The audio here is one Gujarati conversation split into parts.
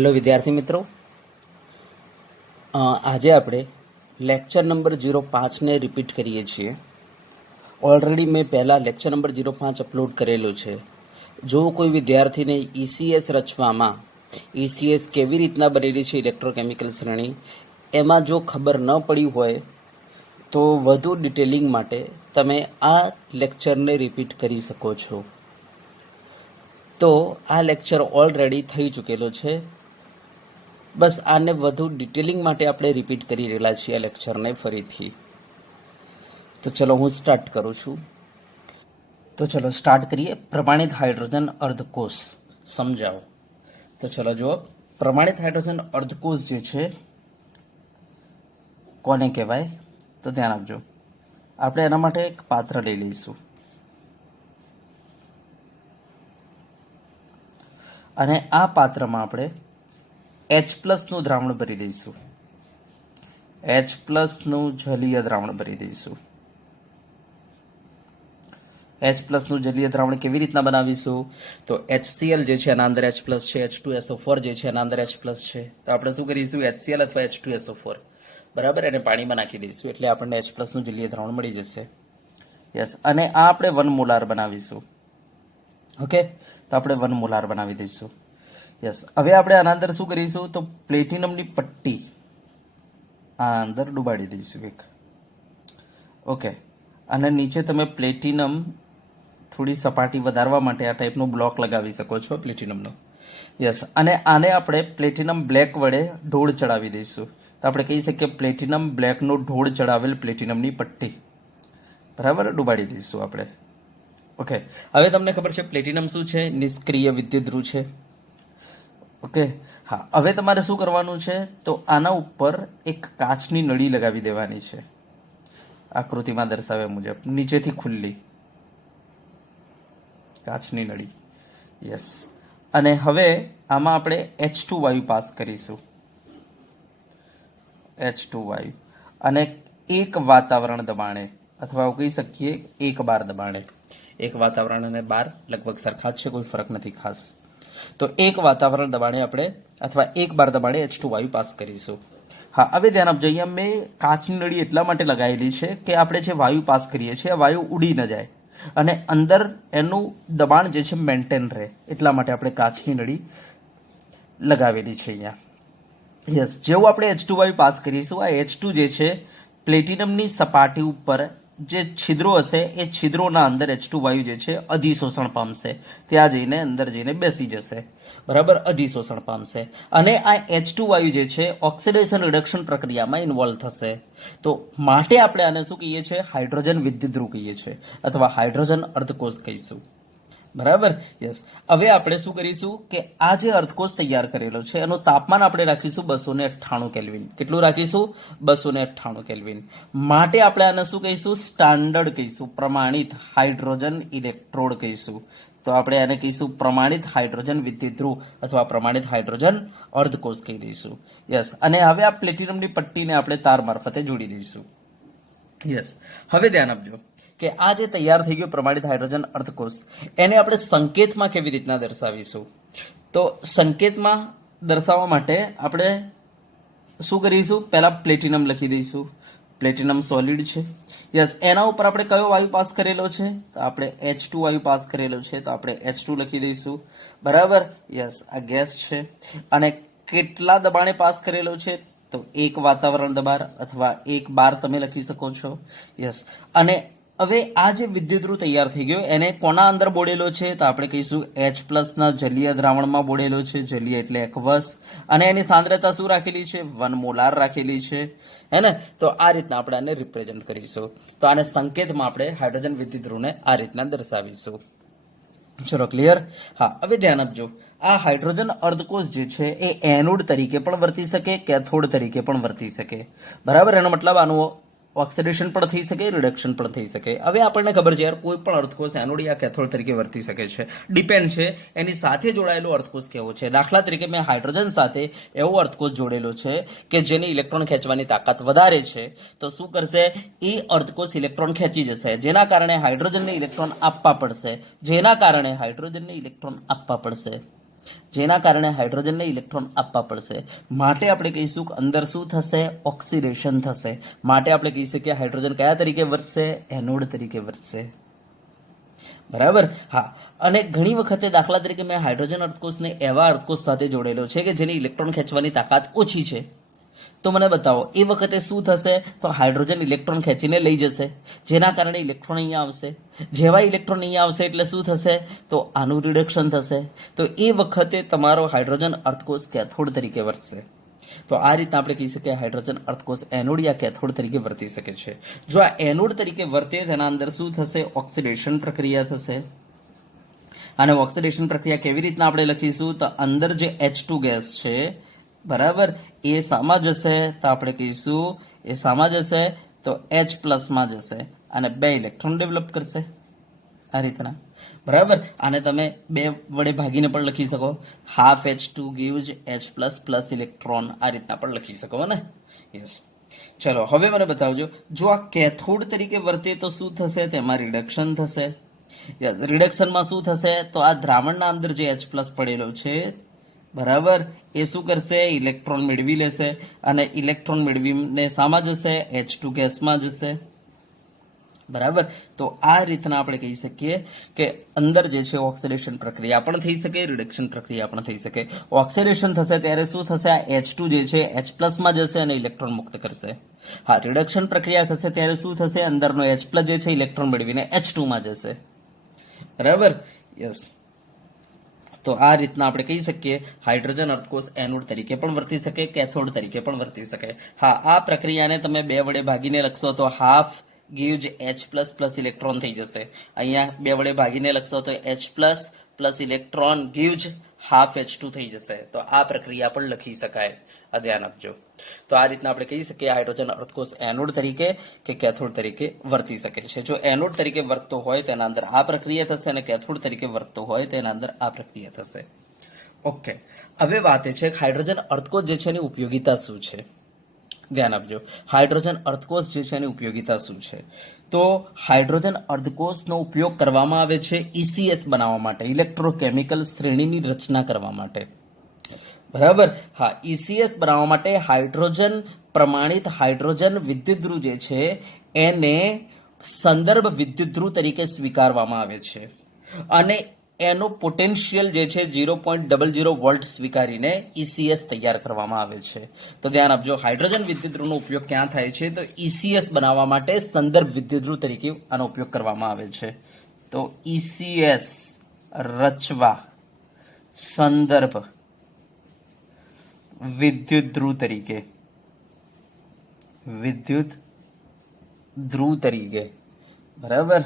હેલો વિદ્યાર્થી મિત્રો, આજે આપણે લેક્ચર નંબર 05ને રિપીટ કરીએ છીએ. ઓલરેડી મેં પહેલાં લેક્ચર નંબર 05 અપલોડ કરેલો છે. જો કોઈ વિદ્યાર્થીને ઈસીએસ રચવામાં ઈસીએસ કેવી રીતના બનેલી છે ઇલેક્ટ્રોકેમિકલ શ્રેણી એમાં જો ખબર ન પડી હોય તો વધુ ડિટેલિંગ માટે તમે આ લેક્ચરને રિપીટ કરી શકો છો. તો આ લેક્ચર ઓલરેડી થઈ ચૂકેલો છે. બસ આને વધુ ડિટેલિંગ માટે આપણે રિપીટ કરી રહેલા છીએ આ લેક્ચરને ફરીથી. તો ચલો હું સ્ટાર્ટ કરું છું. તો ચલો સ્ટાર્ટ કરીએ. પ્રમાણિત હાઇડ્રોજન અર્ધકોષ સમજાવો. તો ચલો જુઓ, પ્રમાણિત હાઇડ્રોજન અર્ધકોષ જે છે કોને કહેવાય તો ધ્યાન આપજો. આપણે એના માટે એક પાત્ર લઈ લઈશું અને આ પાત્રમાં આપણે H+ નું દ્રાવણ ભરી દઈશું. H+ નું જલીય દ્રાવણ ભરી દઈશું. H+ નું જલીય દ્રાવણ કેવી રીતના બનાવીશું? તો HCl જે છે એના અંદર H+ છે, H2SO4 જે છે એના અંદર H+ છે. તો આપણે શું કરીશું? HCl અથવા H2SO4 બરાબર એને પાણીમાં નાખી દઈશું એટલે આપણને H+ નું જલીય દ્રાવણ મળી જશે. યસ, અને આ આપણે 1 મોલાર બનાવીશું. ઓકે, તો આપણે 1 મોલાર બનાવી દઈશું. યસ, હવે આપણે આના અંદર શું કરીશું? તો પ્લેટિનમની પટ્ટી આ અંદર ડુબાડી દઈશું એક. ઓકે, અને નીચે તમે પ્લેટિનમ થોડી સપાટી વધારવા માટે આ ટાઈપનો બ્લોક લગાવી શકો છો પ્લેટિનમનો. યસ, અને આને આપણે પ્લેટિનમ બ્લેક વડે ઢોળ ચડાવી દઈશું. તો આપણે કહી શકીએ પ્લેટિનમ બ્લેકનો ઢોળ ચડાવેલ પ્લેટિનમની પટ્ટી બરાબર ડુબાડી દઈશું આપણે. ઓકે, હવે તમને ખબર છે પ્લેટિનમ શું છે? નિષ્ક્રિય વિદ્યુતધ્રુવ છે. ઓકે, હા, હવે તમારે શું કરવાનું છે? તો આના ઉપર એક કાચની નળી લગાવી દેવાની છે આકૃતિમાં દર્શાવ્યા મુજબ, નીચેથી ખુલ્લી કાચની નળી. યસ, અને હવે આમાં આપણે H2 વાયુ પાસ કરીશું. H2 વાયુ, અને 1 વાતાવરણ દબાણે અથવા કહી શકીએ 1 બાર દબાણે. 1 વાતાવરણ અને 12 લગભગ સરખા જ છે, કોઈ ફરક નથી ખાસ. તો 1 વાતાવરણ દબાણે આપણે અથવા 1 બાર દબાણે H2 વાયુ પાસ કરીશું. હા, હવે ધ્યાન આપજો, અહીંયા મેં કાચની નળી એટલા માટે લગાવેલી છે કે આપણે જે વાયુ પાસ કરીએ છીએ આ વાયુ ઉડી ન જાય અને અંદર એનું દબાણ જે છે મેન્ટેન રહે, એટલા માટે આપણે કાચની નળી લગાવેલી છે અહીંયા. યસ, જેવું આપણે H2 વાયુ પાસ કરીશું, આ H2 જે છે પ્લેટિનમની સપાટી ઉપર જે છિદ્રો હશે એ છિદ્રોના અંદર H2 વાયુ જે છે અધિશોષણ પામશે. ત્યાં જઈને અંદર જઈને બેસી જશે બરાબર, અધિશોષણ પામશે. અને આ H2 વાયુ જે છે ઓક્સિડેશન રિડક્શન પ્રક્રિયામાં ઇન્વોલ્વ થશે. તો માટે આપણે આને શું કહીએ છીએ? હાઇડ્રોજન વિદ્યુતધ્રુવ કહીએ છીએ અથવા હાઇડ્રોજન અર્ધકોષ કહીશું બરાબર. યસ, હવે આપણે શું કરીશું કે આ જે અર્ધકોષ તૈયાર કરેલો છે એનું તાપમાન આપણે રાખીશું 298 કેલ્વિન. કેટલું રાખીશું? 298 કેલ્વિન. માટે આપણે આને શું કહીશું? સ્ટાન્ડર્ડ કહીશું, પ્રમાણિત હાઇડ્રોજન ઇલેક્ટ્રોડ કહીશું. તો આપણે આને કહીશું પ્રમાણિત હાઇડ્રોજન વિદ્યુતધ્રુવ અથવા પ્રમાણિત હાઇડ્રોજન અર્ધકોષ કહી દઈશું. યસ, અને હવે આ પ્લેટિનમની પટ્ટીને આપણે તાર મારફતે જોડી દઈશું. યસ, હવે ધ્યાન આપજો કે આ જે તૈયાર થઈ ગયો પ્રમાણિત હાઇડ્રોજન અર્ધકોષ એને આપણે સંકેતમાં કેવી રીતના દર્શાવીશું? તો સંકેતમાં દર્શાવવા માટે આપણે શું કરીશું? પહેલા પ્લેટિનમ લખી દઈશું. પ્લેટિનમ સોલિડ છે. યસ, એના ઉપર આપણે કયો વાયુ પાસ કરેલો છે? તો આપણે H2 વાયુ પાસ કરેલો છે, તો આપણે H2 લખી દઈશું બરાબર. યસ, આ ગેસ છે. અને કેટલા દબાણે પાસ કરેલો છે? તો 1 વાતાવરણ દબાણ અથવા 1 બાર તમે લખી શકો છો. યસ, અને હવે આ જે વિદ્યુતધ્રુવ તૈયાર થઈ ગયો એને કોના અંદર બોળેલો છે? તો આપણે કહીશું H+ ના જલીય દ્રાવણમાં બોળેલો છે. જલીય એટલે એકવસ, અને એની સાંદ્રતા શું રાખેલી છે? 1 મોલાર રાખેલી છે, હે ને? તો આ રીતના આપણે આને રિપ્રેઝન્ટ કરીશું. તો આને સંકેતમાં આપણે હાઇડ્રોજન વિદ્યુતધ્રુવને આ રીતના દર્શાવીશું. ચલો ક્લિયર? હા, હવે ધ્યાન આપજો, આ હાઇડ્રોજન અર્ધકોષ જે છે એ એનોડ તરીકે પણ વર્તી શકે, કેથોડ તરીકે પણ વર્તી શકે બરાબર. એનો મતલબ આનું ઓક્સિડેશન પણ થઈ શકે, રિડક્શન પણ થઈ શકે. હવે આપણને ખબર છે યાર, કોઈ પણ અર્ધકોષ એનોડ યા કેથોડ તરીકે વર્તી શકે છે. ડિપેન્ડ છે એની સાથે જોડાયેલો અર્ધકોષ કેવો છે. દાખલા તરીકે મેં હાઇડ્રોજન સાથે એવો અર્ધકોષ જોડેલો છે કે જેની ઇલેક્ટ્રોન ખેંચવાની તાકાત વધારે છે, તો શું કરશે? એ અર્ધકોષ ઇલેક્ટ્રોન ખેંચી જશે, જેના કારણે હાઇડ્રોજનને ઇલેક્ટ્રોન આપવા પડશે. જેના કારણે હાઇડ્રોજનને ઇલેક્ટ્રોન આપવા પડશે. માટે આપણે કહીશું કે અંદર શું થશે? ઓક્સિડેશન થશે. માટે આપણે કહી શકીએ હાઇડ્રોજન કયા તરીકે વર્તશે? એનોડ તરીકે વર્તશે. બરાબર. હા, અને ઘણી વખતે દાખલા તરીકે મેં હાઇડ્રોજન અર્ધકોષને એવા અર્ધકોષ સાથે જોડેલો છે કે જેની ઇલેક્ટ્રોન ખેંચવાની તાકાત ઓછી છે. તો મને બતાવો એ વખતે શું થશે? તો હાઇડ્રોજન ઇલેક્ટ્રોન ખેંચીને લઈ જશે, જેના કારણે ઇલેક્ટ્રોન અહીંયા આવશે. જેવા ઇલેક્ટ્રોન અહીંયા આવશે એટલે શું થશે? તો આનું રિડક્શન થશે. તો એ વખતે તમારો હાઇડ્રોજન અર્ધકોષ કેથોડ તરીકે વર્તશે. તો આ રીતના આપણે કહી શકીએ હાઇડ્રોજન અર્ધકોષ એનોડ યા કેથોડ તરીકે વર્તી શકે છે. જો આ એનોડ તરીકે વર્તે તેના અંદર શું થશે? ઓક્સિડેશન પ્રક્રિયા થશે. અને ઓક્સિડેશન પ્રક્રિયા કેવી રીતના આપણે લખીશું? તો અંદર જે H2 ગેસ છે, બરાબર, એ શામાં જશે? તો આપણે કહીશું એ શામાં જશે? તો H+ માં જશે અને 2 ઇલેક્ટ્રોન ડેવલપ કરશે. આ રીતના, બરાબર. આને તમે 2 વડે ભાગીને પણ લખી શકો. Half H2 gives H+ electron. આ રીતના પણ લખી શકો ને. યસ. ચલો હવે મને બતાવજો, જો આ કેથોડ તરીકે વર્તે તો શું થશે? તેમાં રિડક્શન થશે. યસ, રિડક્શનમાં શું થશે? તો આ દ્રાવણના અંદર જે H+ પડેલો છે, બરાબર, એ શું કરશે? ઇલેક્ટ્રોન મેળવી લેશે અને ઇલેક્ટ્રોન મેળવીને શામાં જશે? H2 ગેસમાં જશે. બરાબર. તો આ રીતના આપણે કહી શકીએ કે અંદર જે છે ઓક્સિડેશન પ્રક્રિયા પણ થઈ શકે, રિડક્શન પ્રક્રિયા પણ થઈ શકે. ઓક્સિડેશન થશે ત્યારે શું થશે? આ H2 જે છે H+ માં જશે અને ઇલેક્ટ્રોન મુક્ત કરશે. હા, રિડક્શન પ્રક્રિયા થશે ત્યારે શું થશે? અંદરનો H+ જે છે ઇલેક્ટ્રોન મેળવીને H2 માં જશે. બરાબર. યસ. તો આ રીતના આપણે કહી શકીએ હાઇડ્રોજન અર્ધકોષ એનોડ તરીકે પણ વર્તી શકે, કેથોડ તરીકે પણ વર્તી શકે. હા, આ પ્રક્રિયાને તમે 2 વડે ભાગીને લખશો તો હાફ gives H++ ઇલેક્ટ્રોન થઈ જશે. અહીંયા 2 વડે ભાગીને લખશો તો H+ electron gives half H2 થઈ જશે. તો આ પ્રક્રિયા પણ લખી શકાય. આ ધ્યાન આપજો. તો આ રીતના આપણે કહી શકીએ હાઇડ્રોજન અર્ધકોષ એનોડ તરીકે કે કેથોડ તરીકે વર્તી શકે છે. જો એનોડ તરીકે વર્તતો હોય તેના અંદર આ પ્રક્રિયા થશે અને કેથોડ તરીકે વર્તતો હોય તેના અંદર આ પ્રક્રિયા થશે. ઓકે, હવે વાત એ છે કે હાઇડ્રોજન અર્ધકોષ જે છે એની ઉપયોગિતા શું છે? ધ્યાન આપજો. હાઇડ્રોજન અર્ધકોષ જે છે એની ઉપયોગિતા શું છે? તો હાઇડ્રોજન અર્ધકોષનો ઉપયોગ કરવામાં આવે છે ECS બનાવવા માટે, ઇલેક્ટ્રોકેમિકલ શ્રેણીની રચના કરવા માટે. બરાબર. હા, ECS બનાવવા માટે હાઇડ્રોજન પ્રમાણિત હાઇડ્રોજન વિદ્યુતધ્રુવ જે છે એને સંદર્ભ વિદ્યુતધ્રુવ તરીકે સ્વીકારવામાં આવે છે અને એનો પોટેન્શિયલ જે છે 0.00 વોલ્ટ સ્વીકારીને ECS તૈયાર કરવામાં આવે છે. તો ધ્યાન આપજો, હાઇડ્રોજન વિદ્યુતધ્રુવનો ઉપયોગ ક્યાં થાય છે? તો ECS બનાવવા માટે સંદર્ભ વિદ્યુતધ્રુવ તરીકે આનો ઉપયોગ કરવામાં આવે છે. તો ECS રચવા સંદર્ભ વિદ્યુતધ્રુવ તરીકે, વિદ્યુતધ્રુવ તરીકે, બરાબર,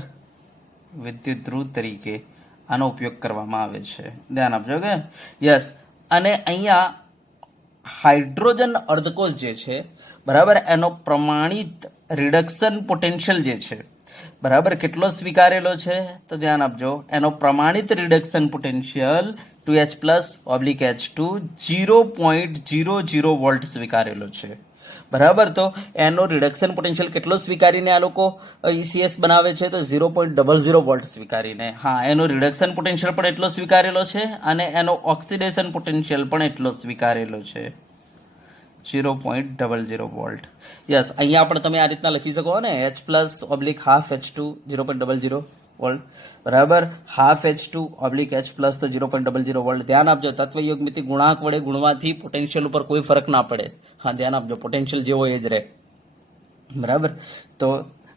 વિદ્યુતધ્રુવ તરીકે આનો ઉપયોગ કરવામાં આવે છે. ધ્યાન આપજો કે યસ. અને અહીંયા હાઇડ્રોજન અર્ધકોષ જે છે, બરાબર, એનો પ્રમાણિત રિડક્શન પોટેન્શિયલ જે છે, બરાબર, કેટલો સ્વીકારેલો છે? તો ધ્યાન આપજો, એનો પ્રમાણિત રિડક્શન પોટેન્શિયલ 2H+/H2 0.00 વોલ્ટ સ્વીકારેલો છે. બરાબર. તો એનો રિડક્શન પોટેન્શિયલ કેટલો સ્વીકારીને આ લોકો ECS બનાવે છે? તો 0.00 વોલ્ટ સ્વીકારીને. હા, એનો રિડક્શન પોટેન્શિયલ પણ એટલો સ્વીકારેલો છે અને એનો ઓક્સિડેશન પોટેન્શિયલ પણ એટલો સ્વીકારેલો છે, 0.00 વોલ્ટ. યસ, અહીંયા પણ તમે આ રીતના લખી શકો ને, H+/હાફ H2 0.00 વોલ્ટ, બરાબર, હાફ H2 H+ તો 0.00 વોલ્ટ. ધ્યાન આપજો, તત્વયોગમિતિ ગુણાંક વડે ગુણવાથી પોટેન્શિયલ ઉપર કોઈ ફરક ના પડે. હા, ધ્યાન આપજો, પોટેન્શિયલ જેવો એ જ રહે. બરાબર. તો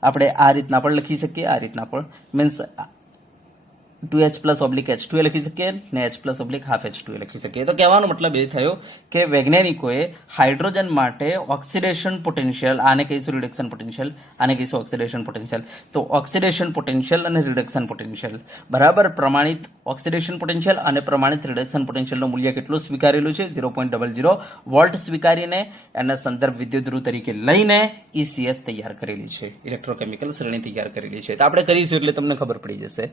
આપણે આ રીતના પણ લખી શકીએ, આ રીતના પણ મીન્સ 2H+/H2 લખી શકીએ ને H+/હાફ H2 લખી શકીએ. તો કહેવાનો મતલબ એ થયો કે વૈજ્ઞાનિકોએ હાઇડ્રોજન માટે ઓક્સિડેશન પોટેન્શિયલ, આને કહીશું રિડક્શન પોટેન્શિયલ, આને કહીશું ઓક્સિડેશન પોટેન્શિયલ. તો ઓક્સિડેશન પોટેન્શિયલ અને રિડક્શન પોટેન્શિયલ, બરાબર, પ્રમાણિત ઓક્સિડેશન પોટેન્શિયલ અને પ્રમાણિત રિડક્શન પોટેન્શિયલનું મૂલ્ય કેટલું સ્વીકારેલું છે? 0.00 વોલ્ટ સ્વીકારીને એના સંદર્ભ વિદ્યુતધ્રુવ તરીકે લઈને ECS તૈયાર કરેલી છે, ઇલેક્ટ્રોકેમિકલ શ્રેણી તૈયાર કરેલી છે. તો આપણે કરીશું એટલે તમને ખબર પડી જશે.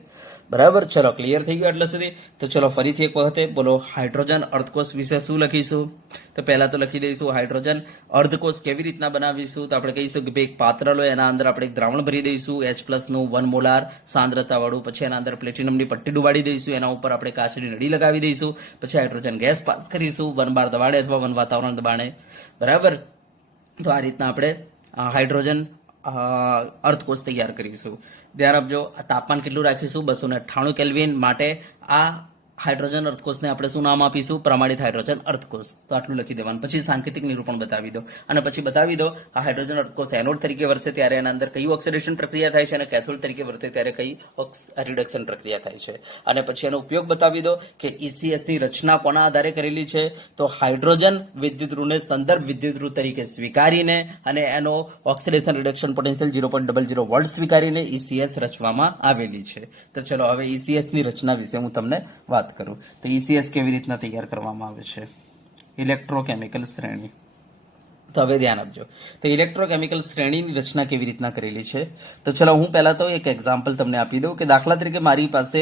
બરાબર. બરાબર, ચલો ક્લિયર થઈ ગયું એટલે સુધી. તો ચલો ફરીથી એક વખતે બોલો, હાઇડ્રોજન અર્ધકોષ વિશે શું લખીશું? તો પહેલા તો લખી દઈશું હાઇડ્રોજન અર્ધકોષ કેવી રીતના બનાવીશું. તો આપણે કહીશું કે ભાઈ એક પાત્ર લો, એના અંદર આપણે એક દ્રાવણ ભરી દઈશું H+ નું 1 મોલાર સાંદ્રતા વાળું. પછી એના અંદર પ્લેટિનમની પટ્ટી ડુબાડી દઈશું, એના ઉપર આપણે કાચની નળી લગાવી દઈશું. પછી હાઇડ્રોજન ગેસ પાસ કરીશું 1 બાર દબાણે અથવા 1 વાતાવરણ દબાણે. બરાબર, તો આ રીતના આપણે હાઇડ્રોજન અર્ધકોષ તૈયાર કરીશું. ધ્યાન આપજો, આ તાપમાન કેટલું રાખીશું? 298 કેલ્વિન. માટે આ હાઇડ્રોજન અર્ધકોષને આપણે શું નામ આપીશું? પ્રમાણિત હાઇડ્રોજન અર્ધકોષ. તો આટલું લખી દેવાનું. પછી સાંકેતિક નિરૂપણ બતાવી દો, અને પછી બતાવી દો આ હાઇડ્રોજન અર્ધકોષ એનોડ તરીકે વર્તે ત્યારે એના અંદર કઈ ઓક્સિડેશન પ્રક્રિયા થાય છે, અને કેથોડ તરીકે વર્તે ત્યારે કઈ રિડક્શન પ્રક્રિયા થાય છે. અને પછી એનો ઉપયોગ બતાવી દો કે ECS ની રચના કોના આધારે કરેલી છે? તો હાઇડ્રોજન વિદ્યુતઋને સંદર્ભ વિદ્યુતઋ તરીકે સ્વીકારીને અને એનો ઓક્સિડેશન રિડક્શન પોટેન્શિયલ 0.00 વોલ્ટ સ્વીકારીને ECS રચવામાં આવેલી છે. તો ચલો હવે ECS ની રચના વિશે હું તમને વાત કરું. તો ECS કેવી રીતના તૈયાર કરવામાં આવે છે? ઇલેક્ટ્રોકેમિકલ શ્રેણી. તો હવે ધ્યાન આપજો, તો ઇલેક્ટ્રોકેમિકલ શ્રેણીની રચના કેવી રીતના કરેલી છે? તો ચલો હું પહેલા તો એક એક્ઝામ્પલ તમને આપી દઉં કે દાખલા તરીકે મારી પાસે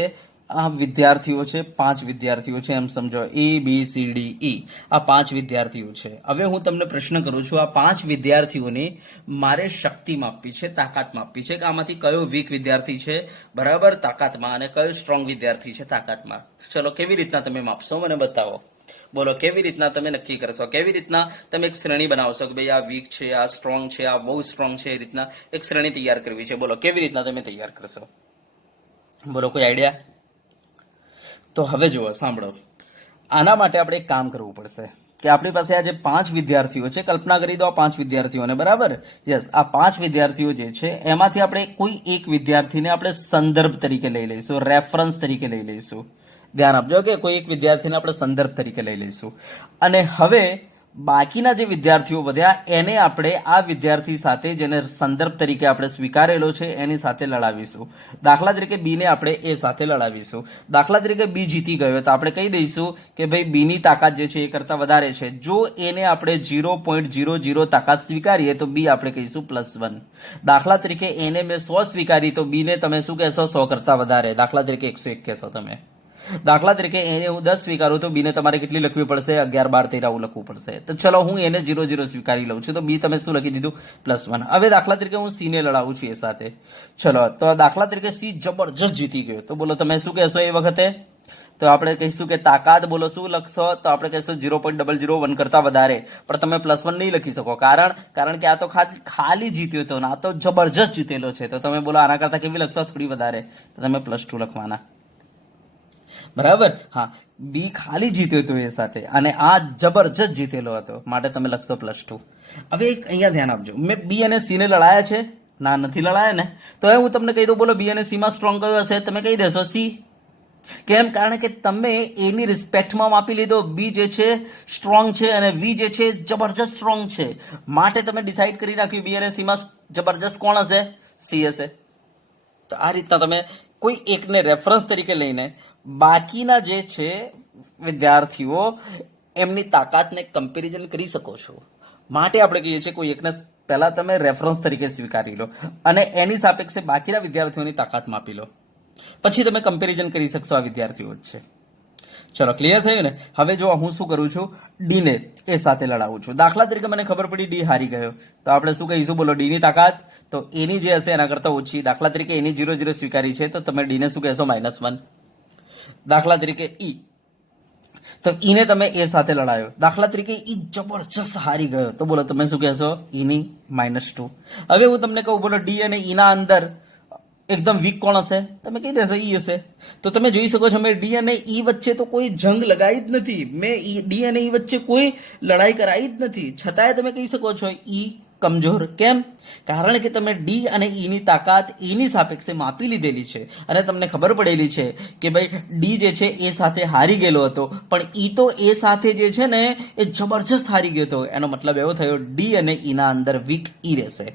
આ વિદ્યાર્થીઓ છે, 5 વિદ્યાર્થીઓ છે, એમ સમજો ABCDE, આ 5 વિદ્યાર્થીઓ છે. હવે હું તમને પ્રશ્ન કરું છું, આ 5 વિદ્યાર્થીઓની મારે શક્તિ માપવી છે, તાકાત માપવી છે કે આમાંથી કયો વીક વિદ્યાર્થી છે બરાબર તાકાતમાં, અને કયો સ્ટ્રોંગ વિદ્યાર્થી છે તાકાતમાં. ચલો કેવી રીતના તમે માપશો મને બતાવો. બોલો કેવી રીતના તમે નક્કી કરશો? કેવી રીતના તમે એક શ્રેણી બનાવશો કે ભાઈ આ વીક છે, આ સ્ટ્રોંગ છે, આ બહુ સ્ટ્રોંગ છે? એ રીતના એક શ્રેણી તૈયાર કરવી છે. બોલો કેવી રીતના તમે તૈયાર કરશો? બોલો કોઈ આઈડિયા? તો હવે જુઓ, સાંભળો, આના માટે આપણે એક કામ કરવું પડશે કે આપણી પાસે આ જે 5 વિદ્યાર્થીઓ છે, કલ્પના કરી દો આ 5 વિદ્યાર્થીઓને, બરાબર? યસ, આ 5 વિદ્યાર્થીઓ જે છે એમાંથી આપણે કોઈ એક વિદ્યાર્થીને આપણે સંદર્ભ તરીકે લઈ લઈશું, રેફરન્સ તરીકે લઈ લઈશું. ધ્યાન આપજો કે કોઈ એક વિદ્યાર્થીને આપણે સંદર્ભ તરીકે લઈ લઈશું. અને હવે બાકીના જે વિદ્યાર્થીઓ વધ્યા એને આપણે આ વિદ્યાર્થી સાથે, જેને સંદર્ભ તરીકે આપણે સ્વીકારેલો છે, એની સાથે લડાવીશું. દાખલા તરીકે બી ને આપણે એ સાથે લડાવીશું. દાખલા તરીકે બી જીતી ગયો તો આપણે કહી દઈશું કે ભાઈ બી ની તાકાત જે છે એ કરતા વધારે છે. જો એને આપણે 0.00 તાકાત સ્વીકારીએ તો બી આપણે કહીશું +1. દાખલા તરીકે એને મેં 100 સ્વીકારી તો બી ને તમે શું કહેશો? 100 કરતા વધારે. દાખલા તરીકે 101 કહેશો તમે. દાખલા તરીકે એને હું 10 સ્વીકારું તો બી ને તમારે કેટલી લખવી પડશે? 11, 12, 13 આવું લખવું પડશે. તો ચલો હું એને 0.00 સ્વીકારી લઉં છું, તો બી તમે શું લખી દીધું? +1. હવે દાખલા તરીકે હું સી ને લડાવું છું એ સાથે. ચલો તો દાખલા તરીકે સી જબરજસ્ત જીતી ગયો તો બોલો તમે શું કહેશો એ વખતે? તો આપણે કહીશું કે તાકાત, બોલો શું લખશો? તો આપણે કહીશું 0.001 કરતા વધારે. પણ તમે +1 નહીં લખી શકો, કારણ કે આ તો ખાલી જીત્યો હતો ને આ તો જબરજસ્ત જીતેલો છે. તો તમે બોલો આના કરતા કેવી લખશો? થોડી વધારે. તો તમે +2 લખવાના. બરાબર, હા, બી ખાલી જીત્યો હતો એ સાથે અને આ જબરજસ્ત જીતેલો હતો, માટે તમે લખશો +2. હવે એક અહીંયા ધ્યાન આપજો, મેં બી અને સી ને લડાયા છે? ના, નથી લડાયા ને. તો હવે હું તમને કહી દઉં, બોલો બી અને સી માં સ્ટ્રોંગ કયો હશે? તમે કહી દેશો સી. કેમ? કારણ કે તમે એની રિસ્પેક્ટમાં માપી લીધો. બી જે છે સ્ટ્રોંગ છે અને વી જે છે જબરજસ્ત સ્ટ્રોંગ છે, માટે તમે ડિસાઈડ કરી નાખ્યું બી અને સી માં જબરજસ્ત કોણ હશે? સી હશે. તો આ રીતના તમે કોઈ એકને રેફરન્સ તરીકે લઈને બાકીના જે છે વિદ્યાર્થીઓ એમની તાકાતને કમ્પેરિઝન કરી શકો છો. માટે આપણે કહીએ છીએ કોઈ એકને પહેલા તમે રેફરન્સ તરીકે સ્વીકારી લો અને એની સાપેક્ષે બાકીના વિદ્યાર્થીઓની તાકાત માપી લો, પછી તમે કમ્પેરિઝન કરી શકશો આ વિદ્યાર્થીઓ વચ્ચે. ચલો ક્લિયર થયું ને? હવે જો હું શું કરું છું, ડી ને એ સાથે લડાવું છું. દાખલા તરીકે મને ખબર પડી ડી હારી ગયો તો આપણે શું કહીશું? બોલો ડી ની તાકાત તો એની જે હશે એના કરતા ઓછી. દાખલા તરીકે એની 0.00 સ્વીકારી છે તો તમે ડી ને શું કહેશો? -1. દાખલા તરીકે ઈ, તો ઈ ને તમે એ સાથે લડાયો. દાખલા તરીકે ઈ જબરજસ્ત હારી ગયો તો બોલો તમે શું કહેશો? ઈ ની -2. હવે હું તમને કહું, બોલો ડી અને ઈ ના અંદર એકદમ વીક કોણ હશે? તમે કહી દેશો ઈ હશે. તો તમે જોઈ શકો છો મેં ડી અને ઈ વચ્ચે તો કોઈ જંગ લગાવી જ નથી, મેં ડી અને ઈ વચ્ચે કોઈ લડાઈ કરાવી જ નથી, છતાંય તમે કહી શકો છો ઈ કમજોર. કેમ? કારણ કે તમે ડી અને ઈ ની તાકાત ઈની સાપેક્ષે માપી લીધેલી છે અને તમને ખબર પડેલી છે કે ભાઈ ડી જે છે એ સાથે હારી ગયેલો હતો, પણ ઈ તો એ સાથે જે છે ને એ જબરજસ્ત હારી ગયો હતો. એનો મતલબ એવો થયો ડી અને ઈ ના અંદર વીક ઈ રહેશે.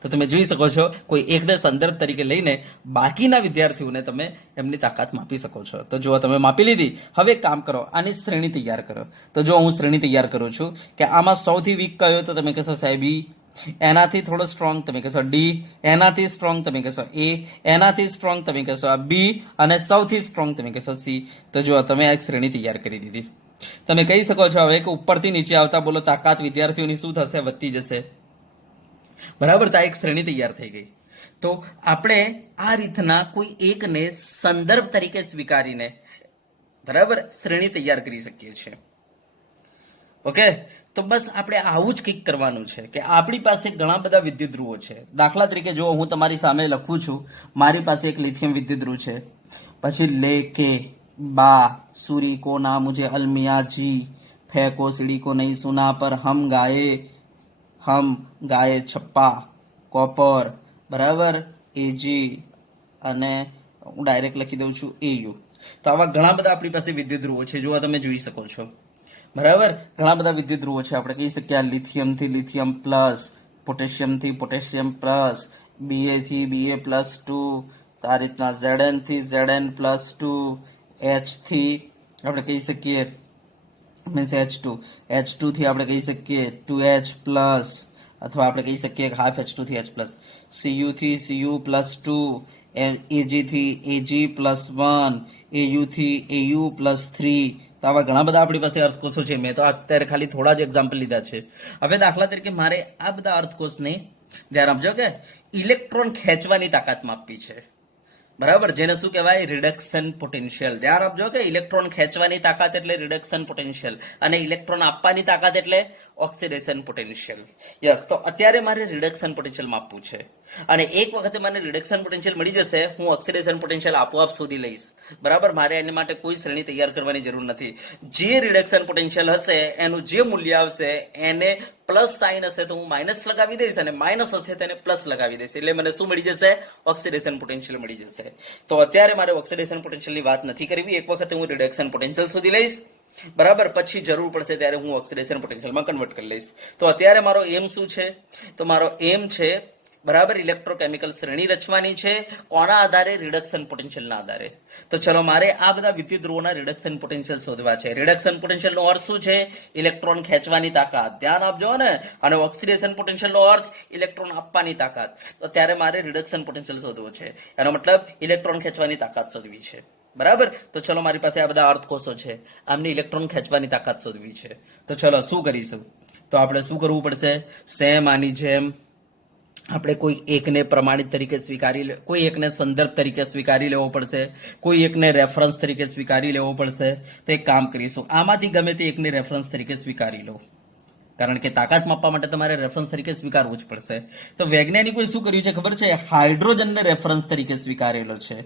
તો તમે જોઈ શકો છો કોઈ એકને સંદર્ભ તરીકે લઈને બાકીના વિદ્યાર્થીઓને તમે એમની તાકાત માપી શકો છો. તો જો તમે માપી લીધી, હવે એક કામ કરો, આની શ્રેણી તૈયાર કરો. તો જો હું શ્રેણી તૈયાર કરું છું કે આમાં સૌથી વીક કયો, તો તમે કહેશો સાહેબ ઈ, એનાથી થોડો સ્ટ્રોંગ તમે કહેશો ડી, એનાથી સ્ટ્રોંગ તમે કહેશો એ, એનાથી સ્ટ્રોંગ તમે કહેશો આ બી, અને સૌથી સ્ટ્રોંગ તમે કહેશો સી. તો જો તમે આ એક શ્રેણી તૈયાર કરી દીધી. તમે કહી શકો છો હવે કે ઉપરથી નીચે આવતા બોલો તાકાત વિદ્યાર્થીઓની શું થશે? વધતી જશે. બરાબર, તો આ એક શ્રેણી તૈયાર થઈ ગઈ. તો આપણે આ રીતના કોઈ એકને સંદર્ભ તરીકે સ્વીકારીને બરાબર શ્રેણી તૈયાર કરી શકીએ છીએ. ઓકે, તો બસ આપણે આવું જ કંઈક કરવાનું છે કે આપણી પાસે ઘણા બધા વિદ્યુત ધ્રુવો છે. દાખલા તરીકે જો હું તમારી સામે લખું છું, મારી પાસે એક લિથિયમ વિદ્યુત ધ્રુવ છે, પછી લેકે बा सूरी को ना मुझे अलमिया जी, फेंको सीढ़ी को नहीं सुना पर हम गाए छप्पा, कॉपर बराबर एजी અને હું ડાયરેક્ટ લખી દઉં છું એયુ. તો આવા ઘણા બધા આપણી પાસે વિદ્યુત ધ્રુવો છે, જો તમે જોઈ શકો છો. બરાબર, ઘણા બધા વિદ્યુત ધ્રુવો છે. આપણે કહી શકીએ લિથિયમ થી લિથિયમ પ્લસ, પોટેશિયમ થી પોટેશિયમ પ્લસ, Ba થી Ba પ્લસ 2, આ રીતના Zn થી Zn પ્લસ 2, H થી આપણે કહી શકીએ મીન્સ H2, H2 થી આપણે કહી શકીએ 2H પ્લસ, અથવા આપણે કહી શકીએ હાફ H2 થી H પ્લસ, Cu થી Cu પ્લસ 2, Ag થી Ag પ્લસ 1, Au થી Au પ્લસ 3. તો આવા ઘણા બધા આપણી પાસે અર્થકોષો છે. મેં તો અત્યારે ખાલી થોડા જ એક્ઝામ્પલ લીધા છે. હવે દાખલા તરીકે મારે આ બધા અર્થકોષને ધ્યાન આપજો કે ઇલેક્ટ્રોન ખેંચવાની તાકાત માપવી છે. બરાબર, જેને શું કહેવાય? Reduction potential. ધ્યાન આપજો કે ઇલેક્ટ્રોન ખેંચવાની તાકાત એટલે રિડક્શન પોટેન્શિયલ, અને ઇલેક્ટ્રોન આપવાની તાકાત એટલે ઓક્સિડેશન પોટેન્શિયલ. યસ, તો અત્યારે મારે રિડક્શન પોટેન્શિયલ માપવું છે, અને એક વખતે મને રિડક્શન પોટેન્શિયલ મળી જશે, હું ઓક્સિડેશન પોટેન્શિયલ આપોઆપ શોધી લઈશ. બરાબર, મારે એના માટે કોઈ શ્રેણી તૈયાર કરવાની જરૂર નથી. જે રિડક્શન પોટેન્શિયલ હશે એનું જે મૂલ્ય આવશે એને પ્લસ સાઇન હશે તો હું માઇનસ લગાવી દઈશ, અને માઇનસ હશે તેને પ્લસ લગાવી દઈશ, એટલે મને શું મળી જશે? ઓક્સિડેશન પોટેન્શિયલ મળી જશે. તો અત્યારે મારે ઓક્સિડેશન પોટેન્શિયલની વાત નથી કરવી. એક વખતે હું રિડક્શન પોટેન્શિયલ શોધી લઈશ, બરાબર, પછી જરૂર પડશે ત્યારે હું ઓક્સિડેશન પોટેન્શિયલમાં કન્વર્ટ કરી લઈશ. તો અત્યારે મારો એમ શું છે? તો મારો એમ છે બરાબર ઇલેક્ટ્રોકેમિકલ શ્રેણી રચવાની છે. કોના આધારે? રિડક્શન પોટેન્શિયલના આધારે. તો ચલો મારે આ બધા વિદ્યુત ધ્રુવોના રિડક્શન પોટેન્શિયલ શોધવા છે. રિડક્શન પોટેન્શિયલનો અર્થ શું છે? ઇલેક્ટ્રોન ખેંચવાની તાકાત. ધ્યાન આપજો ને. અને ઓક્સિડેશન પોટેન્શિયલનો અર્થ ઇલેક્ટ્રોન આપવાની તાકાત. તો ત્યારે મારે રિડક્શન પોટેન્શિયલ શોધવો છે. એનો મતલબ ઇલેક્ટ્રોન ખેંચવાની તાકાત શોધવી છે. બરાબર, તો ચલો મારી પાસે આ બધા અર્થકોષો છે, આમને ઇલેક્ટ્રોન ખેંચવાની તાકાત શોધવી છે. તો ચલો શું કરીશું? તો આપણે શું કરવું પડશે? સેમ આની જેમ આપણે કોઈ એકને પ્રમાણિત તરીકે સ્વીકારી કોઈ એકને સંદર્ભ તરીકે સ્વીકારી લેવો પડશે, કોઈ એકને રેફરન્સ તરીકે સ્વીકારી લેવો પડશે. તો એક કામ કરીશું, આમાંથી ગમે તે એકને રેફરન્સ તરીકે સ્વીકારી લો, કારણ કે તાકાત માપવા માટે તમારે રેફરન્સ તરીકે સ્વીકારવું જ પડશે. તો વૈજ્ઞાનિકોએ શું કર્યું છે ખબર છે? હાઇડ્રોજનને રેફરન્સ તરીકે સ્વીકારેલો છે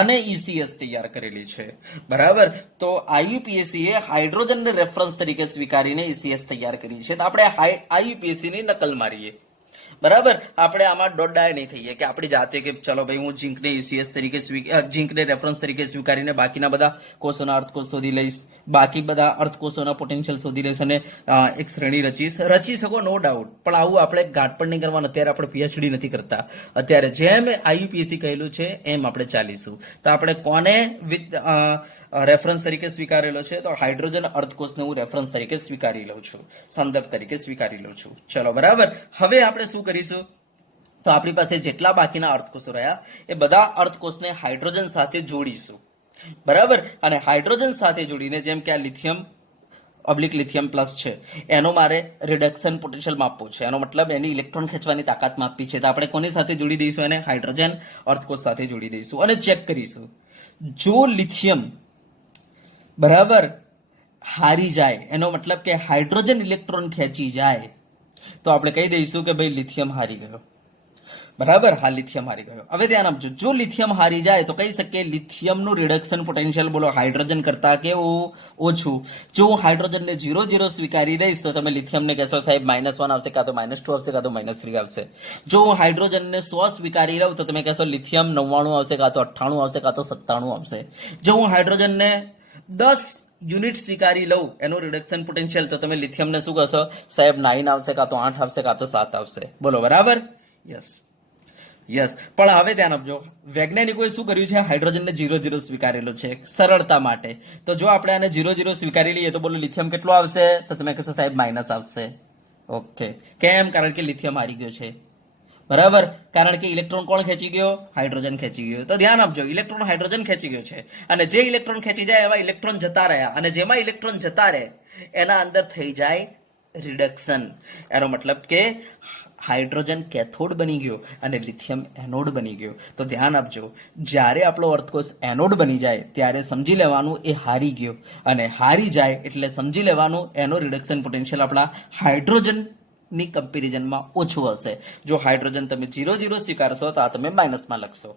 અને ECS તૈયાર કરેલી છે. બરાબર, તો IUPAC એ હાઇડ્રોજનને રેફરન્સ તરીકે સ્વીકારીને ECS તૈયાર કરી છે. તો આપણે IUPAC ની નકલ મારીએ. બરાબર, આપણે આમાં દોડાય નહીં થઈએ કે આપણી જાતે કે ચલો ભાઈ હું ઝીંકને ECS તરીકે ઝીંકને રેફરન્સ તરીકે સ્વીકારીને બાકીના બધા કોષોના અર્થકોષ શોધી લઈશ, બાકી બધા અર્થકોષોના પોટેન્શિયલ શોધી લઈશ અને એક શ્રેણી રચી શકો, નો ડાઉટ. પણ આવું આપણે ગાંઠપણ નહીં કરવાનું. અત્યારે આપણે PhD નથી કરતા. અત્યારે જેમ IUPAC કહેલું છે એમ આપણે ચાલીશું. તો આપણે કોને રેફરન્સ તરીકે સ્વીકારેલો છે? તો હાઇડ્રોજન અર્થકોષને હું રેફરન્સ તરીકે સ્વીકારી લઉં છું, સંદર્ભ તરીકે સ્વીકારી લઉં છું. ચલો બરાબર, હવે આપણે શું કરીશું? તો આપણી પાસે જેટલા બાકીના અર્થકોષો રહ્યા એ બધા અર્થકોષને હાઇડ્રોજન સાથે જોડીશું. બરાબર, અને હાઇડ્રોજન સાથે જોડીને જેમ કે આ લિથિયમ લિથિયમ પ્લસ છે એનો મારે રિડક્શન પોટેન્શિયલ માપવું છે. એનો મતલબ એની ઇલેક્ટ્રોન ખેંચવાની તાકાત માપવી છે. તો આપણે કોની સાથે જોડી દઈશું? એને હાઇડ્રોજન અર્થકોષ સાથે જોડી દઈશું અને ચેક કરીશું. જો લિથિયમ બરાબર હારી જાય, એનો મતલબ કે હાઇડ્રોજન ઇલેક્ટ્રોન ખેંચી જાય, તો આપણે કહી દઈશું કે ભાઈ લિથિયમ હારી ગયો. બરાબર, હા લિથિયમ હારી ગયો. હવે ધ્યાન આપજો, જો લિથિયમ હારી જાય તો કહી શકીએ લિથિયમનું રિડક્શન પોટેન્શિયલ બોલો હાઇડ્રોજન કરતા કેવું? ઓછું. જો હું હાઇડ્રોજનને 0 સ્વીકારી દઈશ તો તમે લિથિયમને કહેશો સાહેબ -1 આવશે, કાં તો -2 આવશે, કાં તો -3 આવશે. જો હું હાઇડ્રોજનને 100 સ્વીકારી લઉં તો તમે કહેશો લિથિયમ 99 આવશે, કાં તો 98 આવશે, કાં તો 97 આવશે. જો હું હાઇડ્રોજનને 10 યુનિટ સ્વીકારી લઉં એનું રિડક્શન પોટેન્શિયલ, તો તમે લિથિયમને શું કહેશો? સાહેબ 9 આવશે, કાં તો 8 આવશે, કાં તો 7 આવશે. બોલો બરાબર? યસ. પણ હવે ધ્યાન આપજો, વૈજ્ઞાનિકોએ શું કર્યું છે? હાઇડ્રોજનને 0 સ્વીકારેલો છે સરળતા માટે. તો જો આપણે આને 0 સ્વીકારી લઈએ તો બોલો લિથિયમ કેટલો આવશે? તો તમે કહેશો સાહેબ માઇનસ આવશે. ઓકે, કેમ? કારણ કે લિથિયમ હારી ગયો છે, બરાબર. કારણ કે ઇલેક્ટ્રોન કોણ ખેંચી ગયો? હાઇડ્રોજન ખેંચી ગયો. તો ધ્યાન આપજો, ઇલેક્ટ્રોન હાઇડ્રોજન ખેંચી ગયો છે, અને જે ઇલેક્ટ્રોન ખેંચી જાય એવા ઇલેક્ટ્રોન જતા રહ્યા, અને જેમાં ઇલેક્ટ્રોન જતા રહે એના અંદર થઈ જાય રિડક્શન. એનો મતલબ કે હાઇડ્રોજન કેથોડ બની ગયો અને લિથિયમ એનોડ બની ગયો. તો ધ્યાન આપજો, જ્યારે આપણો અર્થકોષ એનોડ બની જાય ત્યારે સમજી લેવાનું એ હારી ગયો, અને હારી જાય એટલે સમજી લેવાનું એનો રિડક્શન પોટેન્શિયલ આપણા હાઇડ્રોજન ની કમ્પેરિઝનમાં ઓછું હશે. જો હાઇડ્રોજન તમે 0 સ્વીકારશો તો આ તમે માઇનસમાં લખશો.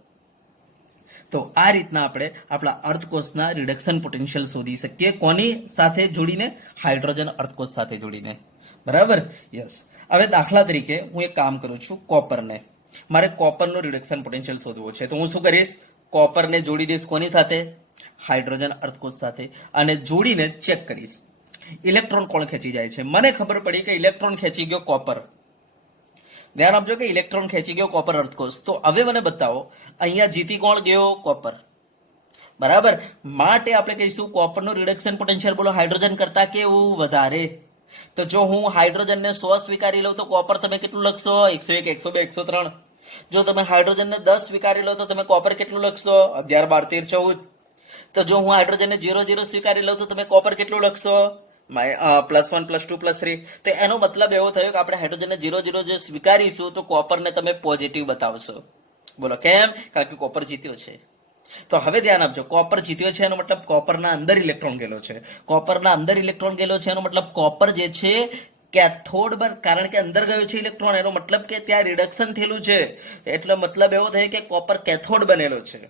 તો આ રીતના આપણે આપણા અર્થકોષના રિડક્શન પોટેન્શિયલ શોધી શકીએ. કોની સાથે જોડીને? હાઇડ્રોજન અર્થકોષ સાથે જોડીને, બરાબર. યસ. હવે દાખલા તરીકે હું એક કામ કરું છું, કોપરને, મારે કોપરનું રિડક્શન પોટેન્શિયલ શોધવું છે. તો હું શું કરીશ? કોપરને જોડી દઈશ કોની સાથે? હાઇડ્રોજન અર્થકોષ સાથે, અને જોડીને ચેક કરીશ ઇલેક્ટ્રોન કોણ ખેંચી જાય છે. મને ખબર પડી કે ઇલેક્ટ્રોન ખેંચી ગયો કોપર. ધ્યાન આપજો કે ઇલેક્ટ્રોન ખેંચી ગયો કોપર અર્થકોષ. તો હવે મને બતાવો અહીંયા જીતી કોણ ગયો? કોપર, બરાબર. માટે આપણે કહીશું કોપરનું રિડક્શન પોટેન્શિયલ બોલો હાઇડ્રોજન કરતા કેવું? વધારે. તો જો હું હાઇડ્રોજનને 100 સ્વીકારી લઉં તો કોપર તમે કેટલું લખશો? 101, 102, 103. જો તમે હાઇડ્રોજનને 10 સ્વીકારી લો તો તમે કોપર કેટલું લખશો? 11, 12, 13, 14. તો જો હું હાઇડ્રોજનને 0 સ્વીકારી લઉં તો તમે કોપર કેટલું લખશો? +1, +2, +3. તો એનો મતલબ એવો થયો કે આપણે હાઇડ્રોજનને 0 જે સ્વીકારીશું તો કોપરને તમે પોઝિટિવ બતાવશો. બોલો કેમ? કારણ કે કોપર જીત્યો છે. તો હવે ધ્યાન આપજો, કોપર જીત્યો છે એનો મતલબ કોપરના અંદર ઇલેક્ટ્રોન ગયેલો છે. કોપરના અંદર ઇલેક્ટ્રોન ગયેલો છે એનો મતલબ કોપર જે છે કેથોડ પર, કારણ કે અંદર ગયો છે ઇલેક્ટ્રોન, એનો મતલબ કે ત્યાં રિડક્શન થયેલું છે. એટલે મતલબ એવો થયો કે કોપર કેથોડ બનેલો છે.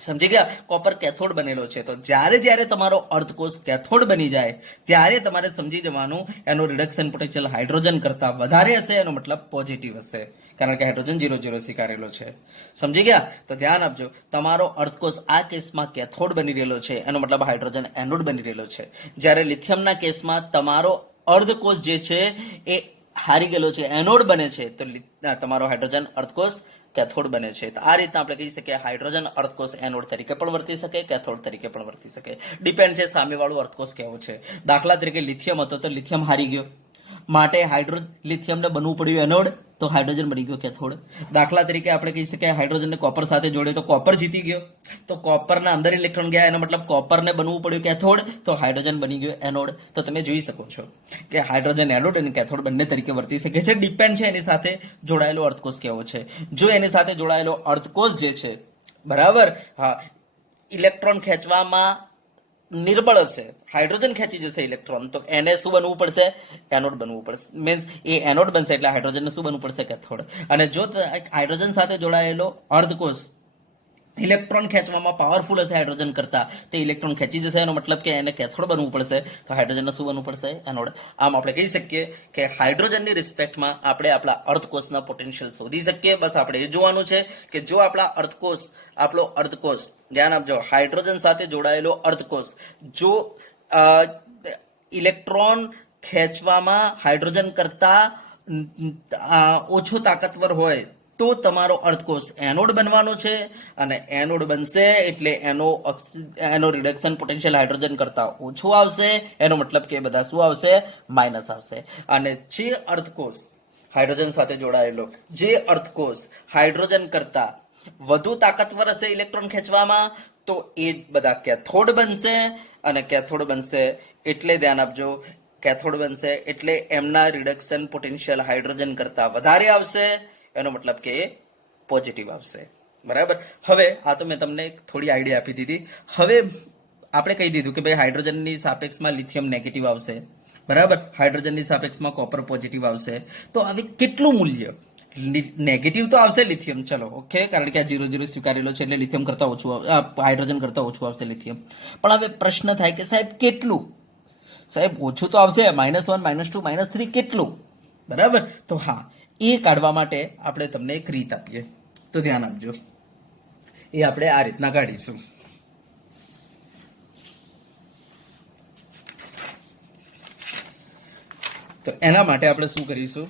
સમજી ગયા? કોપર કેથોડ બનેલો છે. તો જ્યારે તમારો અર્થકોષ કેથોડ બની જાય ત્યારે તમારે સમજી જવાનું એનો રિડક્શન પોટેન્શિયલ હાઇડ્રોજન કરતા વધારે હશે, એનો મતલબ પોઝિટિવ હશે, કારણ કે હાઇડ્રોજન 0 સ્વીકારેલો છે. સમજી ગયા? તો ધ્યાન આપજો, તમારો અર્થકોષ આ કેસમાં કેથોડ બની રહેલો છે, એનો મતલબ હાઇડ્રોજન એનોડ બની રહેલો છે. જ્યારે લિથિયમના કેસમાં તમારો અર્ધકોષ જે છે એ હારી ગયેલો છે, એનોડ બને છે, તો તમારો હાઇડ્રોજન અર્થકોષ કેથોડ બને છે. તો આ રીતના આપણે કહી શકીએ હાઇડ્રોજન અર્થકોષ એનોડ તરીકે પણ વર્તી શકે, કેથોડ તરીકે પણ વર્તી શકે. ડિપેન્ડ છે સામેવાળું અર્થકોષ કેવો છે. દાખલા તરીકે લિથિયમ હતો તો લિથિયમ હારી ગયો, માટે લિથિયમને બનવું પડ્યું એનોડ, તો હાઇડ્રોજન બની ગયો કેથોડ. દાખલા તરીકે આપણે કહી શકીએ હાઇડ્રોજનને કોપર સાથે જોડે તો કોપર જીતી ગયો, તો કોપરના અંદર ઇલેક્ટ્રોન ગયા, એનો મતલબ કોપરને બનવું પડ્યું કેથોડ, તો હાઇડ્રોજન બની ગયો એનોડ. તો તમે જોઈ શકો છો કે હાઇડ્રોજન એનોડ અને કેથોડ બંને તરીકે વર્તી શકે છે. ડિપેન્ડ છે એની સાથે જોડાયેલો અર્થકોષ કેવો છે. જો એની સાથે જોડાયેલો અર્થકોષ જે છે, બરાબર, હા, ઇલેક્ટ્રોન ખેંચવામાં નિર્બળ હશે, હાઇડ્રોજન ખેંચી જશે ઇલેક્ટ્રોન, તો એને શું બનવું પડશે? એનોડ બનવું પડશે. મીન્સ એ એનોડ બનશે એટલે હાઇડ્રોજનને શું બનવું પડશે? કેથોડ. અને જો હાઇડ્રોજન સાથે જોડાયેલો અર્ધકોષ ઇલેક્ટ્રોન ખેંચવામાં પાવરફુલ હશે હાઇડ્રોજન કરતા, તે ઇલેક્ટ્રોન ખેંચી જશે, એનો મતલબ કે એને કેથોડ બનવું પડશે, તો હાઇડ્રોજનને શું બનવું પડશે? એનોડ. આમ આપણે કહી શકીએ કે હાઇડ્રોજનની રિસ્પેક્ટમાં આપણે આપણા અર્થકોષના પોટેન્શિયલ શોધી શકીએ. બસ આપણે એ જોવાનું છે કે જો આપણો અર્થકોષ, ધ્યાન આપજો, હાઇડ્રોજન સાથે જોડાયેલો અર્થકોષ જો ઇલેક્ટ્રોન ખેંચવામાં હાઇડ્રોજન કરતા ઓછો તાકાતવર હોય તો તમારો અર્થકોષ એનોડ બનવાનો છે, અને એનોડ બનશે એટલે એનો રિડક્શન પોટેન્શિયલ હાઇડ્રોજન કરતા ઓછું આવશે, એનો મતલબ કે બધા શું આવશે? માઇનસ આવશે. અને જે અર્થકોષ હાઇડ્રોજન સાથે જોડાયેલો, જે અર્થકોષ હાઇડ્રોજન કરતા વધુ તાકાતવર હશે ઇલેક્ટ્રોન ખેંચવામાં, તો એ બધા કેથોડ બનશે, અને કેથોડ બનશે એટલે ધ્યાન આપજો, કેથોડ બનશે એટલે એમના રિડક્શન પોટેન્શિયલ હાઇડ્રોજન કરતા વધારે આવશે, એનો મતલબ કે એ પોઝિટિવ આવશે. બરાબર. હવે આ તો મેં તમને થોડી આઈડિયા આપી દીધી. હવે આપણે કહી દીધું કે ભાઈ હાઇડ્રોજનની સાપેક્ષમાં લિથિયમ નેગેટિવ આવશે, બરાબર, હાઇડ્રોજનની સાપેક્ષમાં કોપર પોઝિટિવ આવશે. તો હવે કેટલું મૂલ્ય? નેગેટિવ તો આવશે લિથિયમ, ચલો ઓકે, કારણ કે આ 0 સ્વીકારેલો છે એટલે લિથિયમ કરતા ઓછું, હાઇડ્રોજન કરતા ઓછું આવશે લિથિયમ. પણ હવે પ્રશ્ન થાય કે સાહેબ કેટલું? સાહેબ ઓછું તો આવશે, -1, -2, -3, કેટલું? બરાબર. તો હા, એ કાઢવા માટે આપણે તમને એક રીત આપીએ, તો ધ્યાન આપજો, એ આપણે આ રીતના કાઢીશું. તો એના માટે આપણે શું કરીશું?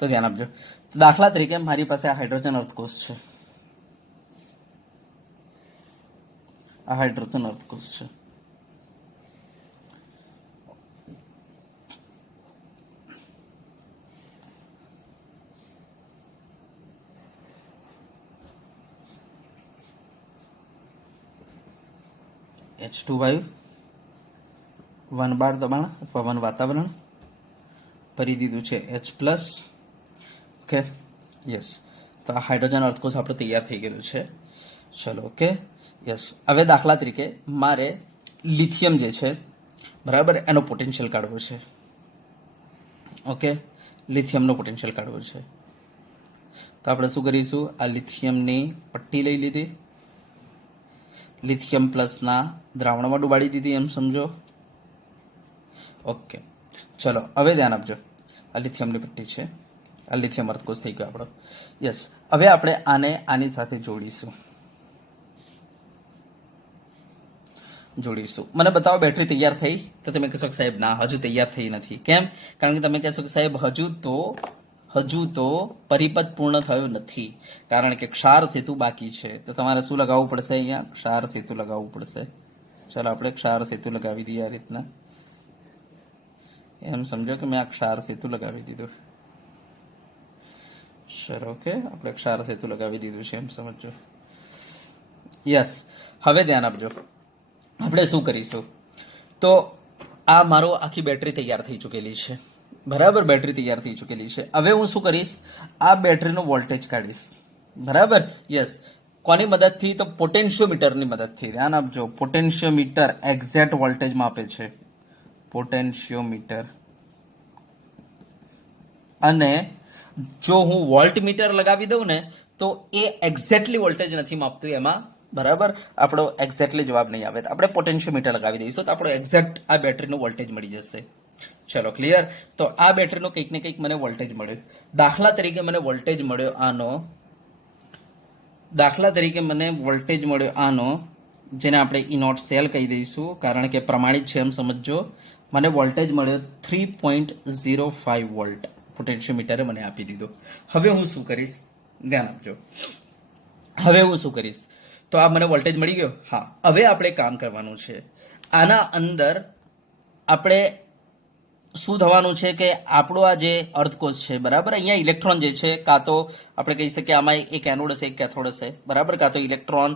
તો ધ્યાન આપજો, દાખલા તરીકે મારી પાસે આ હાઇડ્રોજન અર્થકોષ છે, આ હાઇડ્રોજન અર્થકોષ છે, H2 1 બાર દબાણ અથવા 1 વાતાવરણ, ભરી દીધું છે H+, ઓકે યસ. તો આ હાઇડ્રોજન અર્ધકોષ આપણું તૈયાર થઈ ગયેલું છે. ચલો ઓકે યસ. હવે દાખલા તરીકે મારે લિથિયમ જે છે બરાબર એનો પોટેન્શિયલ કાઢવો છે. ઓકે, લિથિયમનો પોટેન્શિયલ કાઢવો છે. તો આપણે શું કરીશું, આ લિથિયમની પટ્ટી લઈ લીધી, લિથિયમ પ્લસના દ્રાવણમાં ડુબાડી દીધી એમ સમજો. ઓકે ચલો હવે ધ્યાન આપજો, આ લિથિયમની પટ્ટી છે, આ લિથિયમ અર્ધકોષ થઈ ગયો આપણો. યસ. હવે આપણે આને આની સાથે જોડીશું. મને બતાવો બેટરી તૈયાર થઈ? તો તમે કહેશો કે સાહેબ ના, હજુ તૈયાર થઈ નથી. કેમ? કારણ કે તમે કહેશો કે સાહેબ હજુ તો પરિપથ પૂર્ણ થયો નથી, કારણ કે ક્ષાર સેતુ બાકી છે. તો તમારે શું લગાવવું પડશે? અહીંયા ક્ષાર સેતુ લગાવવું પડશે. ચાલો આપણે ક્ષાર સેતુ લગાવી દઈએ આ રીતના. એમ સમજો કે મેં આ ક્ષાર સેતુ લગાવી દીધું. ચલો ઓકે, આપણે ક્ષાર સેતુ લગાવી દીધું છે એમ સમજો. યસ. હવે ધ્યાન આપજો, આપણે શું કરીશું, તો આ મારો આખી બેટરી તૈયાર થઈ ચૂકેલી છે બરાબર, બેટરી તૈયાર થઈ ચૂકેલી છે. હવે હું શું કરીશ, આ બેટરીનો વોલ્ટેજ કાઢીશ બરાબર. યસ. કોની મદદથી? તો પોટેન્શિયોમીટરની મદદથી. ધ્યાન આપજો, પોટેન્શિયોમીટર એક્ઝેક્ટ વોલ્ટેજ માપે છે, પોટેન્શિયોમીટર. અને જો હું વોલ્ટમીટર લગાવી દઉં ને તો એ એક્ઝેક્ટલી વોલ્ટેજ નથી માપતું એમાં બરાબર, આપણો એક્ઝેક્ટલી જવાબ નહીં આવે. તો આપણે પોટેન્શિયોમીટર લગાવી દઈશું તો આપણો એક્ઝેક્ટ આ બેટરીનો વોલ્ટેજ મળી જશે. ચલો ક્લિયર. તો આ બેટરીનો કંઈક ને કંઈક મને વોલ્ટેજ મળ્યો. દાખલા તરીકે મને વોલ્ટેજ મળ્યો આનો, જેને આપણે E0 સેલ કહી દઈશું, કારણ કે પ્રમાણિત છે એમ સમજો. મને વોલ્ટેજ મળ્યો 3.05 વોલ્ટ, પોટેન્શિયોમીટરે મને આપી દીધો. હવે હું શું કરીશ, ધ્યાન આપજો. હવે હું શું કરીશ, તો આ મને વોલ્ટેજ મળી ગયો. હા, હવે આપણે કામ કરવાનું છે. આના અંદર આપણે શું થવાનું છે કે આપણો આ જે અર્ધકોષ છે બરાબર, અહીંયા ઇલેક્ટ્રોન જે છે, કાં તો આપણે કહી શકીએ આમાં એક એનોડ હશે એક કેથોડ હશે બરાબર, કાં તો ઇલેક્ટ્રોન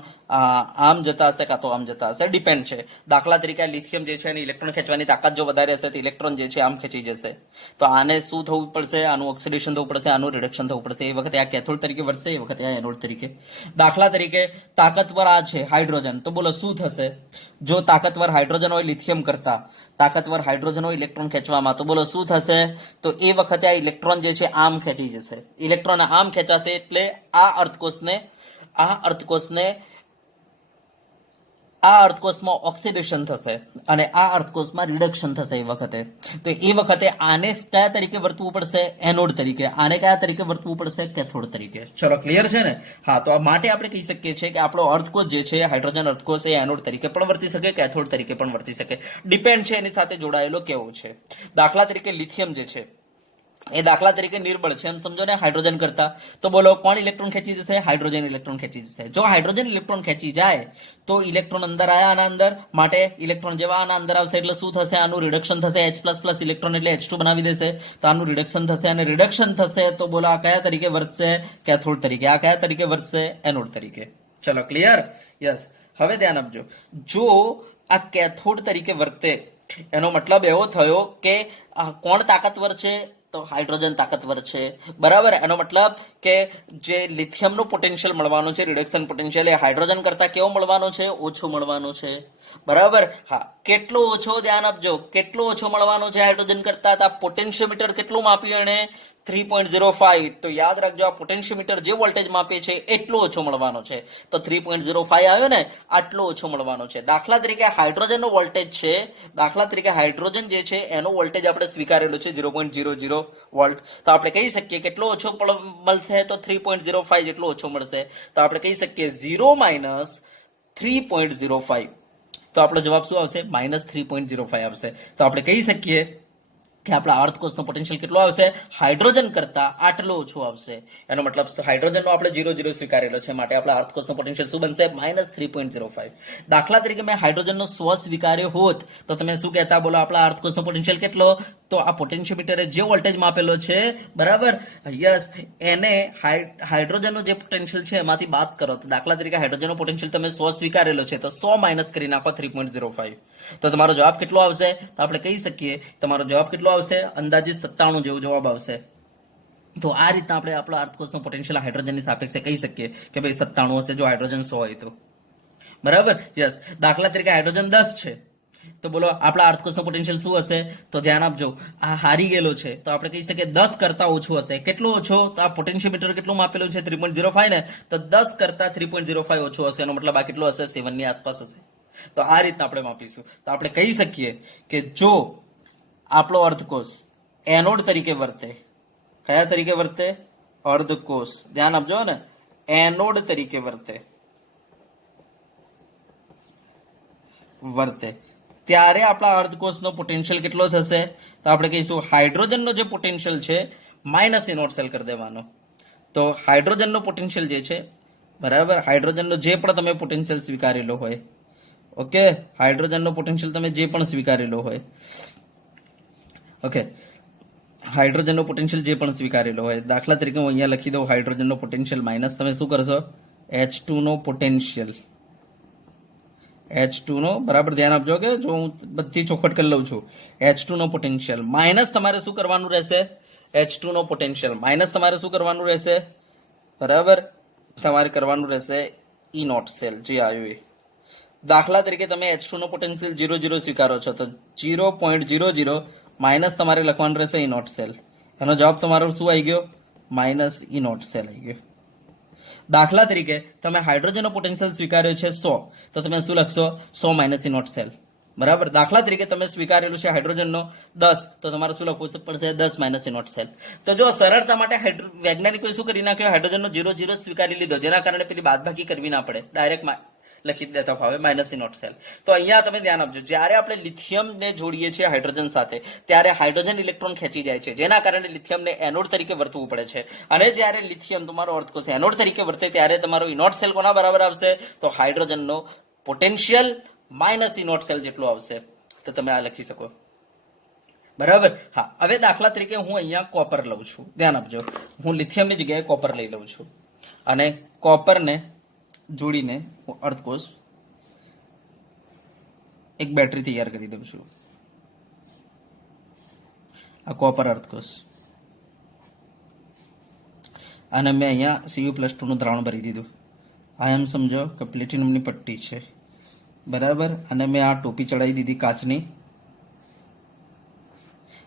આમ જતા હશે કાં તો આમ જતા હશે, ડિપેન્ડ છે. દાખલા તરીકે લિથિયમ જે છે એની ઇલેક્ટ્રોન ખેંચવાની તાકાત જો વધારે હશે તો ઇલેક્ટ્રોન જે છે આમ ખેંચી જશે. તો આને શું થવું પડશે, આનું ઓક્સિડેશન થવું પડશે, આનું રિડક્શન થવું પડશે. એ વખતે આ કેથોડ તરીકે વર્તશે, એ વખતે આ એનોડ તરીકે. દાખલા તરીકે તાકાતવર આ છે હાઇડ્રોજન, તો બોલો શું થશે, જો તાકાતવર હાઇડ્રોજન હોય લિથિયમ કરતા, તાકાતવર હાઇડ્રોજન હોય ઇલેક્ટ્રોન ખેંચવામાં, તો બોલો શું થશે, તો એ વખતે આ ઇલેક્ટ્રોન જે છે આમ ખેંચી જશે. ઇલેક્ટ્રોન આમ ખેંચાશે એટલે આ અર્ધકોષમાં ઓક્સિડેશન થશે અને આ અર્ધકોષમાં રિડક્શન થશે એ વખતે. તો એ વખતે આને કયા તરીકે વર્તવું પડશે, એનોડ તરીકે. આને કયા તરીકે વર્તવું પડશે, કેથોડ તરીકે. ચલો ક્લિયર છે ને? હા, તો આ માટે આપણે કહી શકીએ છીએ કે આપણો અર્ધકોષ જે છે હાઇડ્રોજન અર્ધકોષ એ એનોડ તરીકે પણ વર્તી શકે, કેથોડ તરીકે પણ વર્તી શકે. ડિપેન્ડ છે એની સાથે જોડાયેલો કેવો છે. દાખલા તરીકે લિથિયમ જે છે એ દાખલા તરીકે નિર્બળ છે એમ સમજો ને હાઇડ્રોજન કરતા. તો બોલો કોણ ઇલેક્ટ્રોન ખેંચી જશે, હાઇડ્રોજન ઇલેક્ટ્રોન ખેંચી જશે. જો હાઇડ્રોજન ઇલેક્ટ્રોન ખેંચી જાય તો ઇલેક્ટ્રોન અંદર આયા આના અંદર, માટે ઇલેક્ટ્રોન જેવા આના અંદર આવશે એટલે શું થશે, આનું રિડક્શન થશે. H++ ઇલેક્ટ્રોન એટલે H2 બનાવી દેશે, તો આનું રિડક્શન થશે. અને રિડક્શન થશે તો બોલો આ કયા તરીકે વર્તશે, કેથોડ તરીકે. આ કયા તરીકે વર્તશે, એનોડ તરીકે. ચલો ક્લિયર. યસ. હવે ધ્યાન આપજો, જો આ કેથોડ તરીકે વર્તે એનો મતલબ એવો થયો કે કોણ તાકાતવર છે, તો હાઇડ્રોજન તાકાતવર છે બરાબર. એનો મતલબ કે જે લિથિયમનો પોટેન્શિયલ મળવાનો છે, રિડક્શન પોટેન્શિયલ, એ હાઇડ્રોજન કરતા કેવો મળવાનો છે, ઓછો મળવાનો છે બરાબર. હા, કેટલો ઓછો, ધ્યાન આપજો, કેટલો ઓછો મળવાનો છે હાઇડ્રોજન કરતા. આ પોટેન્શિયોમીટર કેટલું માપ્યું એને, 3.05. તો યાદ રાખજો, આ પોટેન્શિયોમીટર જે વોલ્ટેજ માપે છે એટલો ઓછો મળવાનો છે. તો 3.05 આવ્યો ને, આટલો ઓછો મળવાનો છે. દાખલા તરીકે હાઇડ્રોજનનો વોલ્ટેજ છે, દાખલા તરીકે હાઇડ્રોજન જે છે એનો વોલ્ટેજ આપણે સ્વીકારેલો છે 0.00 વોલ્ટ. તો આપણે કહી શકીએ કેટલો ઓછો મળશે, તો 3.05 જેટલો ઓછો મળશે. તો આપણે કહી શકીએ 0 - 3.05. તો આપણો જવાબ શું આવશે, -3.05 આવશે. તો આપણે કહી શકીએ કે આપણા અર્થકોષનો પોટેન્શિયલ કેટલો આવશે, હાઇડ્રોજન કરતા આટલો ઓછો આવશે. એનો મતલબ હાઇડ્રોજનનો આપણે 0 સ્વીકારેલો છે, માટે આપણા અર્થકોષનો પોટેન્શિયલ શું બનશે, -3.05. દાખલા તરીકે મેં હાઇડ્રોજનનો 100 સ્વીકાર્યો હોત તો તમે શું કહેતા, બોલો આપણા અર્થકોષનો પોટેન્શિયલ કેટલો? તો આ પોટેન્શિયોમીટરે જે વોલ્ટેજ માપેલો છે, બરાબર, યસ, એને હાઇડ્રોજનનો જે પોટેન્શિયલ છે એમાંથી બાદ કરો. તો દાખલા તરીકે હાઇડ્રોજનનો પોટેન્શિયલ તમે 100 સ્વીકારેલો છે, તો 100 માઇનસ કરી નાખો 3.05. તો તમારો જવાબ કેટલો આવશે? તો આપણે કહી શકીએ તમારો જવાબ કેટલો આવશે, અંદાજિત 97 જેવો જવાબ આવશે. તો આ રીતના આપણે આપણા અર્થકોષનો પોટેન્શિયલ હાઇડ્રોજનની સાપેક્ષે કહી શકીએ કે ભાઈ 97 હશે જો હાઇડ્રોજન 100 હોય તો, બરાબર, યસ. દાખલા તરીકે હાઇડ્રોજન 10 છે તો બોલો આપણા અર્થકોષનો પોટેન્શિયલ શું હશે? તો ધ્યાન આપજો, આ હારી ગયેલો છે તો આપણે કહી શકીએ 10 કરતા ઓછું હશે. કેટલું ઓછો? તો આ પોટેન્શિયોમીટર કેટલું માપેલું છે, 3.05 ને, તો 10 કરતા 3.05 ઓછું હશે. એનો મતલબ આ કેટલું હશે, 7 ની આસપાસ હશે. તો આ રીતના આપણે માપીશું. તો આપણે કહી શકીએ કે જો આપણો અર્ધકોષ એનોડ તરીકે વર્તે, કયા તરીકે વર્તે? અર્ધકોષ, ધ્યાન આપજો ને, એનોડ તરીકે વર્તે ત્યારે આપણા અર્ધકોષનો પોટેન્શિયલ કેટલો થશે? તો આપણે કહીશું હાઇડ્રોજનનો જે પોટેન્શિયલ છે માઇનસ ઇનોટ સેલ કરી દેવાનો. તો હાઇડ્રોજનનો પોટેન્શિયલ જે છે, બરાબર, હાઇડ્રોજનનો જે પણ તમે પોટેન્શિયલ સ્વીકારેલો હોય, ઓકે, હાઇડ્રોજનનો પોટેન્શિયલ તમે જે પણ સ્વીકારેલો હોય, ઓકે, હાઇડ્રોજનનો પોટેન્શિયલ જે પણ સ્વીકારેલો હોય, દાખલા તરીકે હું અહીંયા લખી દઉં હાઇડ્રોજનનો પોટેન્શિયલ માઇનસ, તમે શું કરશો, H2 નો પોટેન્શિયલ, H2 નો, બરાબર, ધ્યાન આપજો કે જો હું બધી ચોખવટ કરી લઉં છું, H2 નો પોટેન્શિયલ માઇનસ તમારે શું કરવાનું રહેશે, H2 નો પોટેન્શિયલ માઇનસ તમારે શું કરવાનું રહેશે, બરાબર, તમારે કરવાનું રહેશે ઈ નોટ સેલ જે આવ્યું એ. દાખલા તરીકે તમે H2 નો પોટેન્શિયલ 0 સ્વીકારો છો તો 0.00 માઇનસ તમારે લખવાનું રહેશે ઈ નોટ સેલ. એનો જવાબ તમારો શું આવી ગયો, માઇનસ ઈ નોટ સેલ આવી ગયો. દાખલા તરીકે તમે હાઇડ્રોજનનો પોટેન્શિયલ સ્વીકાર્યો છે 100 તો તમે શું લખશો, 100 માઇનસ ઈ નોટ સેલ, બરાબર. દાખલા તરીકે તમે સ્વીકારેલું છે હાઇડ્રોજનનો 10 તો તમારે શું લખવું પડશે, 10 માઇનસ ઈ નોટ સેલ. તો જો સરળતા માટે વૈજ્ઞાનિકોએ શું કરી નાખ્યો, હાઇડ્રોજનનો 0 સ્વીકારી લીધો, જેના કારણે પેલી બાદબાકી કરવી ના પડે, ડાયરેક્ટ લખી દેતા ફાવે માઇનસ ઈ નોટ સેલ. તો અહીંયા તમે ધ્યાન આપજો, જ્યારે આપણે લિથિયમને જોડીએ છીએ હાઇડ્રોજન સાથે ત્યારે હાઇડ્રોજન ઇલેક્ટ્રોન ખેંચી જાય છે, જેના કારણે લિથિયમને એનોડ તરીકે વર્તવું પડે છે. અને જ્યારે લિથિયમ તમારો અર્થકોષ એનોડ તરીકે વર્તે ત્યારે તમારો ઈ નોટ સેલ કોના બરાબર આવશે, તો હાઇડ્રોજનનો potential minus E naught cell જેટલું આવશે. તો તમે આ લખી શકો, બરાબર. હા, હવે દાખલા તરીકે હું અહીંયા કોપર લઉં છું, ધ્યાન આપજો, હું લિથિયમની જગ્યાએ કોપર લઈ લઉં છું અને કોપરને જોડીને અર્થકોષ એક બેટરી તૈયાર કરી દઉં છું. આ કોપર અર્થકોષ, અને મેં અહીંયા Cu+2 નું દ્રાવણ ભરી દીધું. આ એમ સમજો કે પ્લેટિનમની પટ્ટી છે, બરાબર, અને મેં આ ટોપી ચડાવી દીધી કાચની,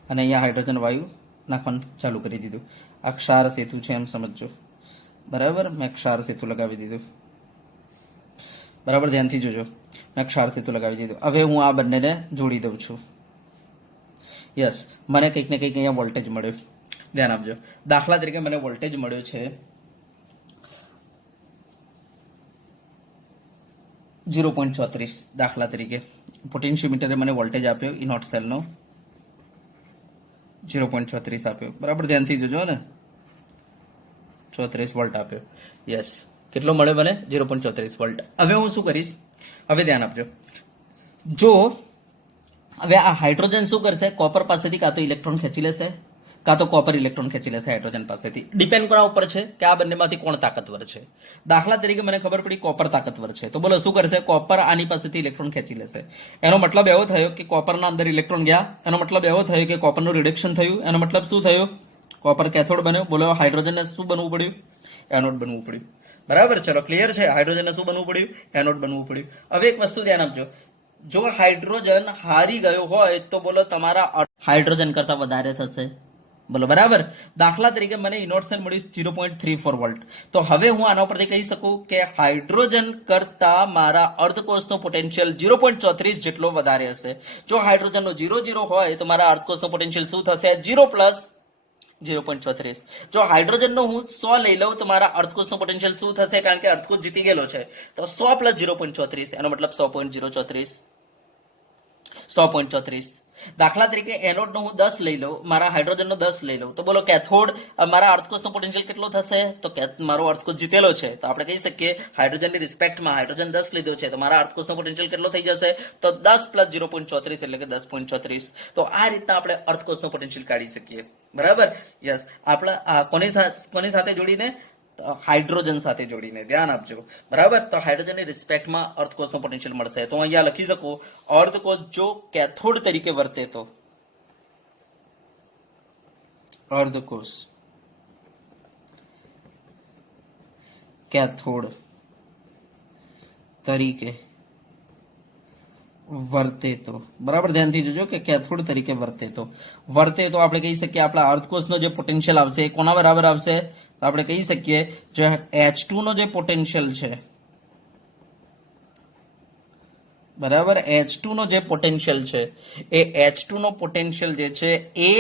અને અહીંયા હાઇડ્રોજન વાયુ નાખવાનું ચાલુ કરી દીધું. આ ક્ષાર સેતુ છે એમ સમજો, બરાબર, મેં ક્ષાર સેતુ લગાવી દીધું, બરાબર, ધ્યાનથી જોજો, મેં ક્ષાર સેતુ લગાવી દીધું. હવે હું આ બંનેને જોડી દઉં છું, યસ, મને કંઈક ને કંઈક અહીંયા વોલ્ટેજ મળ્યો, ધ્યાન આપજો. દાખલા તરીકે મને વોલ્ટેજ મળ્યો છે 0.34, દાખલા તરીકે પોટેન્શિયોમીટરે મને વોલ્ટેજ આપ્યો ઈ નોટ સેલનો 0.34 આપ્યો, બરાબર, ધ્યાનથી જોજો ને, 34 વોલ્ટ આપ્યો, યસ. કેટલો મળ્યો મને, 0.34 વોલ્ટ. હવે હું શું કરીશ, હવે ધ્યાન આપજો, જો હવે આ હાઇડ્રોજન શું કરશે, કોપર પાસેથી કાં તો ઇલેક્ટ્રોન ખેંચી લેશે કાં તો કોપર ઇલેક્ટ્રોન ખેંચી લેશે હાઇડ્રોજન પાસેથી. ડિપેન્ડ કોના ઉપર છે કે આ બંનેમાંથી કોણ તાકાતવર છે. દાખલા તરીકે મને ખબર પડી કોપર તાકાતવર છે, તો બોલો શું કરશે, કોપર આની પાસેથી ઇલેક્ટ્રોન ખેંચી લેશે. એનો મતલબ એવો થયો કે કોપરના અંદર ઇલેક્ટ્રોન ગયા, એનો મતલબ એવો થયો કે કોપરનું રિડક્શન થયું, એનો મતલબ શું થયું, કોપર કેથોડ બન્યો. બોલો હાઇડ્રોજનને શું બનવું પડ્યું, એનોડ બનવું પડ્યું, બરાબર. ચલો ક્લિયર છે, હાઇડ્રોજનને શું બનવું પડ્યું, એનોડ બનવું પડ્યું. હવે એક વસ્તુ ધ્યાન આપજો, જો હાઇડ્રોજન હારી ગયો હોય તો બોલો તમારા હાઇડ્રોજન કરતા વધારે થશે, બોલો, બરાબર. દાખલા તરીકે મને ઇનોટ સેલ મળ્યું 0.34 વોલ્ટ, તો હવે હું આના પરથી કહી શકું કે હાઇડ્રોજન કરતા મારા અર્ધકોષનો પોટેન્શિયલ 0.34 જેટલો વધારે હશે. જો હાઇડ્રોજનનો 0 હોય તો મારા અર્ધકોષનો પોટેન્શિયલ શું થશે, 0 પ્લસ 0.34. જો હાઇડ્રોજનનો હું 100 લઈ લઉં તો મારા અર્ધકોષનો પોટેન્શિયલ શું થશે, કારણ કે અર્ધકોષ જીતી ગયેલો છે, તો 100 પ્લસ 0.34 એનો મતલબ 100.034. દાખલા તરીકે એનોડ નો હું 10 લઈ લઉં, મારા હાઇડ્રોજન નો 10 લઈ લઉં, તો બોલો કેથોડ મારા અર્થકોષ નો પોટેન્શિયલ કેટલો થશે? તો મારો અર્થકોષ જીતેલો છે, તો આપણે કહી શકીએ હાઇડ્રોજનની રિસ્પેક્ટમાં હાઇડ્રોજન 10 લીધો છે, તો મારા અર્થકોષ નો પોટેન્શિયલ કેટલો થઈ જશે? તો 10 પ્લસ 0.34 એટલે કે 10.34. તો આ રીતના આપણે અર્થકોષ નો પોટેન્શિયલ કાઢી શકીએ. બરાબર? યસ. આપણે કોની સાથે જોડીને? હાઇડ્રોજન સાથે જોડીને. ધ્યાન આપજો. બરાબર? તો હાઇડ્રોજનની રિસ્પેક્ટમાં અર્થકોષનો પોટેન્શિયલ મળશે. તો અહીંયા લખી શકો અર્ધકોષ જો કેથોડ તરીકે વર્તે તો અર્ધકોષ કેથોડ તરીકે વર્તે તો, બરાબર ધ્યાનથી જોજો કે કેથોડ તરીકે વર્તે તો આપણે કહી શકીએ આપણા અર્ધકોષનો જે પોટેન્શિયલ આવશે એ કોના બરાબર આવશે? તો આપણે કહી શકીએ જો H2 નો જે પોટેન્શિયલ છે, બરાબર, H2 નો જે પોટેન્શિયલ છે એ H2 નો પોટેન્શિયલ જે છે એ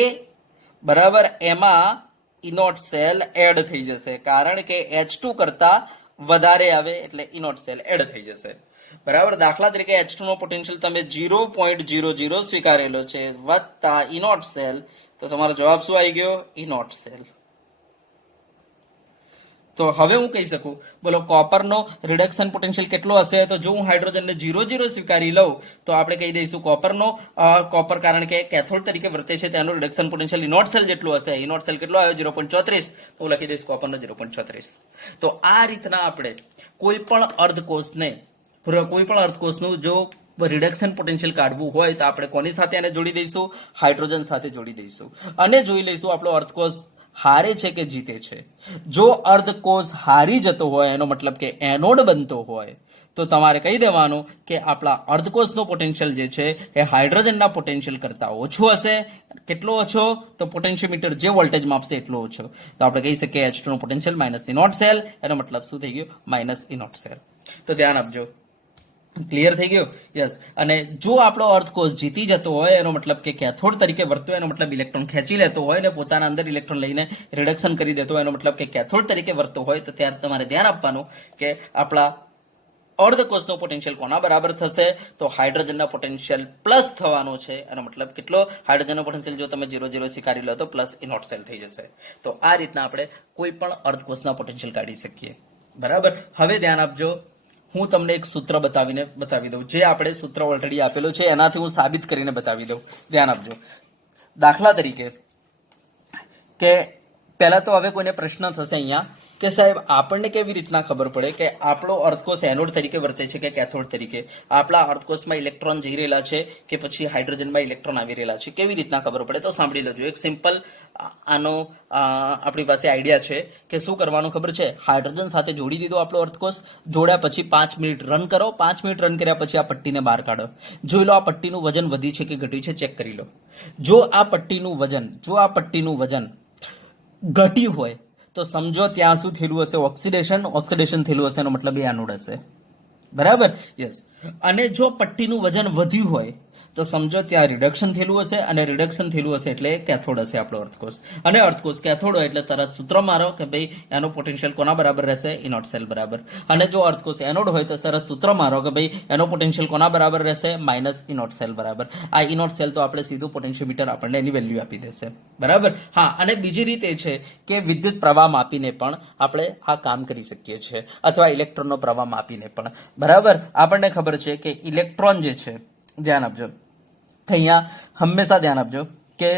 બરાબર એમાં ઇનોટ સેલ એડ થઈ જશે, કારણ કે H2 કરતા વધારે આવે એટલે ઇનોટ સેલ એડ થઈ જશે. બરાબર? દાખલા તરીકે H2 નો પોટેન્શિયલ તમે 0.00 સ્વીકારેલો છે વત્તા ઇનોટ સેલ, તો તમારો જવાબ શું આવી ગયો? E naught cell. તો હવે હું કહી શકું, બોલો કોપરનો રિડક્શન પોટેન્શિયલ કેટલો હશે? તો જો હું હાઇડ્રોજનને 0 સ્વીકારી લઉં તો આપણે કહી દઈશું કોપર કારણ કે કેથોડ તરીકે વર્તે છે તેનું રિડક્શન પોટેન્શિયલ ઇનોટ સેલ જેટલું હશે. ઇનોટ સેલ કેટલો આવ્યો? 0.34. તો હું લખી દઈશ કોપરનો 0.34. તો આ રીતના આપણે કોઈ પણ અર્ધકોષનું જો રિડક્શન પોટેન્શિયલ કાઢવું હોય તો આપણે કોની સાથે આને જોડી દઈશું? હાઇડ્રોજન સાથે જોડી દઈશું અને જોઈ લઈશું આપણો અર્ધકોષ હારે છે કે જીતે છે. જો અર્ધકોષ હારી જતો હોય એનો મતલબ કે એનોડ બનતો હોય તો તમારે કહી દેવાનું કે આપણા અર્ધકોષનો પોટેન્શિયલ જે છે એ હાઇડ્રોજનના પોટેન્શિયલ કરતા ઓછો હશે. કેટલો ઓછો? તો પોટેન્શિયોમીટર જે વોલ્ટેજ માપશે એટલો ઓછો. તો આપણે કહી શકીએ H2 નો પોટેન્શિયલ માઇનસ ઇનોટ સેલ, એનો મતલબ શું થઈ ગયો? Minus E naught cell. તો ધ્યાન આપજો. ક્લિયર થઈ ગયું? યસ. અને જો આપણો અર્ધકોષ જીતી જતો હોય એનો મતલબ કે કેથોડ તરીકે વર્તો, એનો મતલબ ઇલેક્ટ્રોન ખેંચી લેતો હોય ને પોતાના અંદર ઇલેક્ટ્રોન લઈને રિડક્શન કરી દેતો હોય, એનો મતલબ કે કેથોડ તરીકે વર્તો હોય, તો ત્યારે તમારે ધ્યાન આપવાનું કે આપણા અર્ધકોષનો પોટેન્શિયલ કોના બરાબર થશે? તો હાઇડ્રોજનના પોટેન્શિયલ પ્લસ થવાનો છે. એનો મતલબ કેટલો? હાઇડ્રોજનનો પોટેન્શિયલ જો તમે 0 સ્વીકારી લો તો પ્લસ ઇનોટ સેલ થઈ જશે. તો આ રીતના આપણે કોઈ પણ અર્ધકોષના પોટેન્શિયલ કાઢી શકીએ. બરાબર? હવે ધ્યાન આપજો, હું તમને એક સૂત્ર બતાવી દઉં, જે આપણે સૂત્ર ઓલરેડી આપેલું છે એનાથી હું સાબિત કરીને બતાવી દઉં. ધ્યાન આપજો. દાખલા તરીકે કે પહેલા તો હવે કોઈને પ્રશ્ન થશે અહીંયા કે સાહેબ આપણને કેવી રીતના ખબર પડે કે આપણો અર્ધકોષ એનોડ તરીકે વર્તે છે કે કેથોડ તરીકે? આપણા અર્ધકોષમાં ઇલેક્ટ્રોન જઈ રહેલા છે કે પછી હાઇડ્રોજનમાં ઇલેક્ટ્રોન આવી રહેલા છે, કેવી રીતના ખબર પડે? તો સાંભળી લેજો. એક સિમ્પલ આનો આપણી પાસે આઈડિયા છે કે શું કરવાનું ખબર છે? હાઇડ્રોજન સાથે જોડી દીધો આપણો અર્ધકોષ, જોડ્યા પછી 5 મિનિટ રન કરો. 5 મિનિટ રન કર્યા પછી આ પટ્ટીને બહાર કાઢો. જોઈ લો આ પટ્ટીનું વજન વધ્યું છે કે ઘટ્યું છે, ચેક કરી લો. જો આ પટ્ટીનું વજન ઘટ્યું હોય તો સમજો ત્યાં શું થયેલું હશે? ઓક્સિડેશન થયેલું હશે, એનો મતલબ એ એનોડ હશે. બરાબર? યસ. અને જો પટ્ટીનું વજન વધ્યું હોય તો સમજો ત્યાં રિડક્શન થયેલું હશે, અને રિડક્શન થયેલું હશે એટલે કેથોડ હશે આપણો અર્ધકોષ. અને અર્ધકોષ કેથોડ હોય એટલે તરત સૂત્ર મારો કે ભાઈ એનો પોટેન્શિયલ કોના બરાબર રહેશે? ઇનોટ સેલ બરાબર. અને જો અર્ધકોષ એનોડ હોય તો તરત સૂત્ર મારો કે ભાઈ એનો પોટેન્શિયલ કોના બરાબર રહેશે? માઇનસ ઇનોટ સેલ બરાબર. આ ઇનોટ સેલ તો આપણે સીધું પોટેન્શિયોમીટર આપણને એની વેલ્યુ આપી દેશે. બરાબર? હા. અને બીજી રીત એ છે કે વિદ્યુત પ્રવાહ માપીને પણ આપણે આ કામ કરી શકીએ છીએ, અથવા ઇલેક્ટ્રોનનો પ્રવાહ માપીને પણ. બરાબર? આપણને ખબર છે કે ઇલેક્ટ્રોન જે છે, ધ્યાન આપજો, અહીંયા હંમેશા ધ્યાન આપજો કે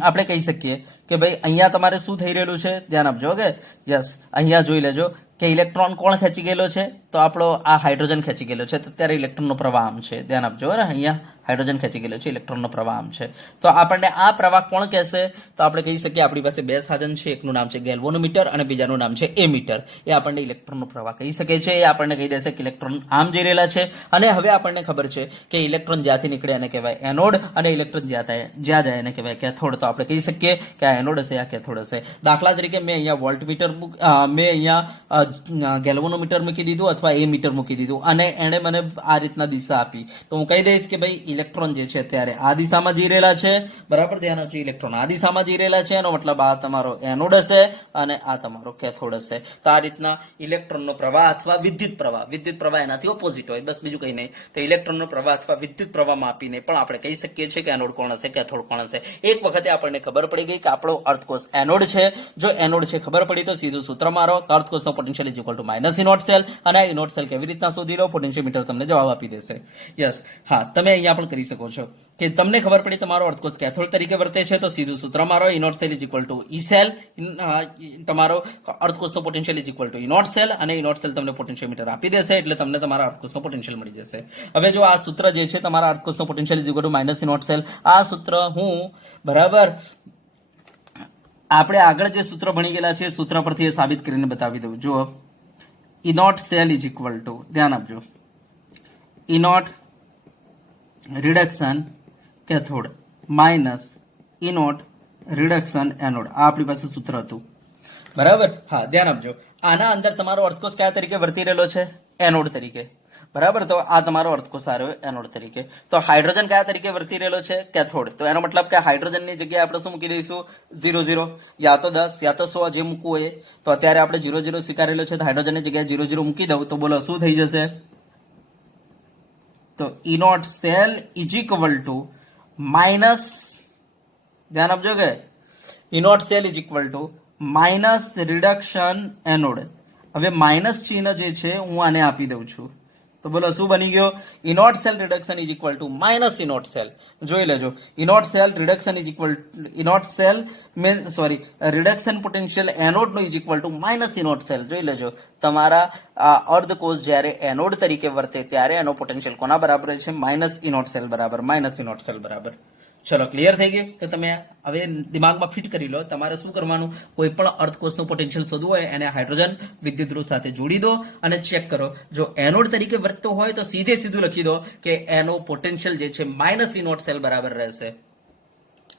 આપણે કહી શકીએ કે ભાઈ અહીંયા તમારે શું થઈ રહેલું છે? ધ્યાન આપજો. ઓકે? યસ. અહીંયા જોઈ લેજો કે ઇલેક્ટ્રોન કોણ ખેંચી ગયેલો છે? તો આપણો આ હાઇડ્રોજન ખેંચી ગયેલો છે. તો ત્યારે ઇલેક્ટ્રોનનો પ્રવાહ આમ છે. ધ્યાન આપજો. અહીંયા હાઇડ્રોજન ખેંચી ગયેલો છે, ઇલેક્ટ્રોનનો પ્રવાહ આમ છે. તો આપણને આ પ્રવાહ કોણ કહેશે? તો આપણે કહી શકીએ આપણી પાસે બે સાધન છે, એકનું નામ છે ગેલ્વેનોમીટર અને બીજાનું નામ છે એમીટર. એ આપણને ઇલેક્ટ્રોનનો પ્રવાહ કહી શકે છે. એ આપણને કહી દેશે કે ઇલેક્ટ્રોન આમ જઈ રહેલા છે. અને હવે આપણને ખબર છે કે ઇલેક્ટ્રોન જ્યાંથી નીકળે એને કહેવાય એનોડ, અને ઇલેક્ટ્રોન જ્યાં જાય એને કહેવાય કેથોડ. તો આપણે કહી શકીએ કે આ એનોડ હશે, આ કેથોડ હશે. દાખલા તરીકે મેં અહીંયા વોલ્ટમીટર મેં અહીંયા ગેલ્વેનોમીટર મૂકી દીધું, અથવા અથવા એ મીટર મૂકી દીધું અને એણે મને આ રીતના દિશા આપી, તો હું કહી દઈશ કે ભાઈ ઇલેક્ટ્રોન જે છે અત્યારે આ દિશામાં જઈ રહેલા છે, બરાબર, ધ્યાન આપજો, ઇલેક્ટ્રોન આ દિશામાં જઈ રહેલા છે, એનો મતલબ આ તમારો એનોડ હશે અને આ તમારો કેથોડ હશે. તો આ રીતના ઇલેક્ટ્રોનનો પ્રવાહ અથવા વિદ્યુત પ્રવાહ એનાથી ઓપોઝિટ હોય, બસ બીજું કંઈ નહીં. તો ઇલેક્ટ્રોનનો પ્રવાહ અથવા વિદ્યુત પ્રવાહમાં આપીને પણ આપણે કહી શકીએ છીએ કે એનોડ કોણ હશે, કેથોડ કોણ હશે. એક વખતે આપણને ખબર પડી ગઈ કે આપણો અર્થકોષ એનોડ છે. જો એનોડ છે ખબર પડી તો સીધું સૂત્ર મારો, અર્થકોષનો potential is equal to minus E naught cell, અને આ ઇનોટ સેલ કેવી રીતના શોધી લો, પોટેન્શિયોમીટર તમને જવાબ આપી દેશે. યસ, હા, તમે અહીંયા પણ કરી શકો છો કે તમને ખબર પડી તમારો અર્થકોષ કેથોડ તરીકે વર્તે છે, તો સીધું સૂત્ર મારો, E naught cell is equal to E cell, તમારો અર્થકોષનો potential is equal to E naught cell, અને ઇનોટ સેલ તમને પોટેન્શિયોમીટર આપી દેશે, એટલે તમને તમારા અર્થકોષનો પોટેન્શિયલ મળી જશે. હવે જો આ સૂત્ર જે છે તમારા અર્થકોષનો potential is equal to minus E naught cell, આ સૂત્ર હું બરાબર આપણે આગળ જે સૂત્ર ભણી ગયેલા છે સૂત્ર પરથી એ સાબિત કરીને બતાવી દઉં. જો E naught cell is equal to, ધ્યાન આપજો, E naught reduction cathode minus E naught reduction anode, આ આપણી પાસે સૂત્ર હતું, બરાબર. હા, ધ્યાન આપજો, આના અંદર તમારો અર્થકોષ કયા તરીકે વર્તી રહેલો છે, એનોડ તરીકે, બરાબર. તો આ તમારો અર્થકોષ આ રહ્યો એનોડ તરીકે. તો હાઇડ્રોજન કયા તરીકે વર્તી રહેલો છે, કેથોડ. તો એનો મતલબ કે હાઇડ્રોજનની જગ્યાએ આપણે શું મૂકી દઈશું, 0 0, યા તો 10 યા તો 100, જે મૂકવું હોય. તો અત્યારે આપણે 0 0 સ્વીકારેલો છે, તો હાઇડ્રોજનની જગ્યાએ 0 0 મૂકી દઉં તો બોલો શું થઈ જશે. તો E naught cell is equal to minus, ધ્યાન આપજો કે E naught cell is equal to minus reduction anode. હવે માઇનસ ચિહ્ન જે છે હું આને આપી દઉં છું, તો બોલો શું બની ગયો, E naught cell reduction is equal to minus E naught cell. જોઈ લેજો, E naught cell reduction is equal, E naught cell reduction potential anode નો is equal to minus E naught cell. જોઈ લેજો, તમારા અર્ધકોષ જ્યારે એનોડ તરીકે વર્તે ત્યારે એનો પોટેન્શિયલ કોના બરાબર છે, માઇનસ ઇનોટ સેલ બરાબર, માઇનસ ઇનોટ સેલ બરાબર. ચલો, ક્લિયર થઈ ગયું કે તમે હવે દિમાગમાં ફિટ કરી લો. તમારે શું કરવાનું, કોઈ પણ અર્થકોષનું પોટેન્શિયલ શોધવું હોય એને હાઇડ્રોજન વિદ્યુતધ્રુવ સાથે જોડી દો અને ચેક કરો. જો એનોડ તરીકે વર્તતો હોય તો સીધું લખી દો કે એનો પોટેન્શિયલ જે છે માઇનસ ઇનોટ સેલ બરાબર રહેશે,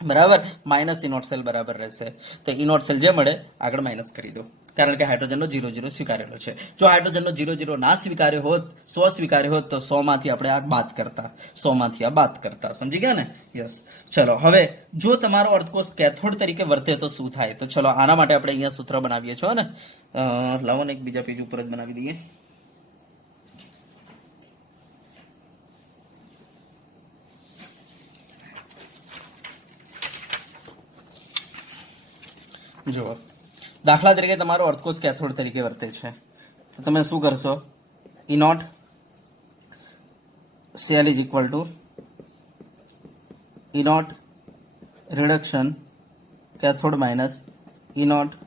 બરાબર, માઇનસ ઇનોટ સેલ બરાબર રહેશે. તો ઇનોટ સેલ જે મળે આગળ માઇનસ કરી દો, કારણ કે હાઇડ્રોજનનો 0 0 સ્વીકારેલો છે. જો હાઇડ્રોજનનો 0 0 ના સ્વીકાર્યો હોત, 100 સ્વીકાર્યો હોત, તો 100 માંથી આપણે આ બાદ કરતા, 100 માંથી આ બાદ કરતા, સમજી ગયા ને. યસ, ચલો, હવે જો તમારો અર્થકોષ કેથોડ તરીકે વર્તે તો શું થાય. તો ચલો, આના માટે આપણે અહીંયા સૂત્ર બનાવીએ છો ને, લાવો ને એક બીજા પેજ ઉપર જ બનાવી દઈએ. જુઓ, દાખલા તરીકે તમારો અર્થકોષ કેથોડ તરીકે વર્તે છે, તો તમે શું કરશો, E naught cell is equal to E naught reduction cathode minus E naught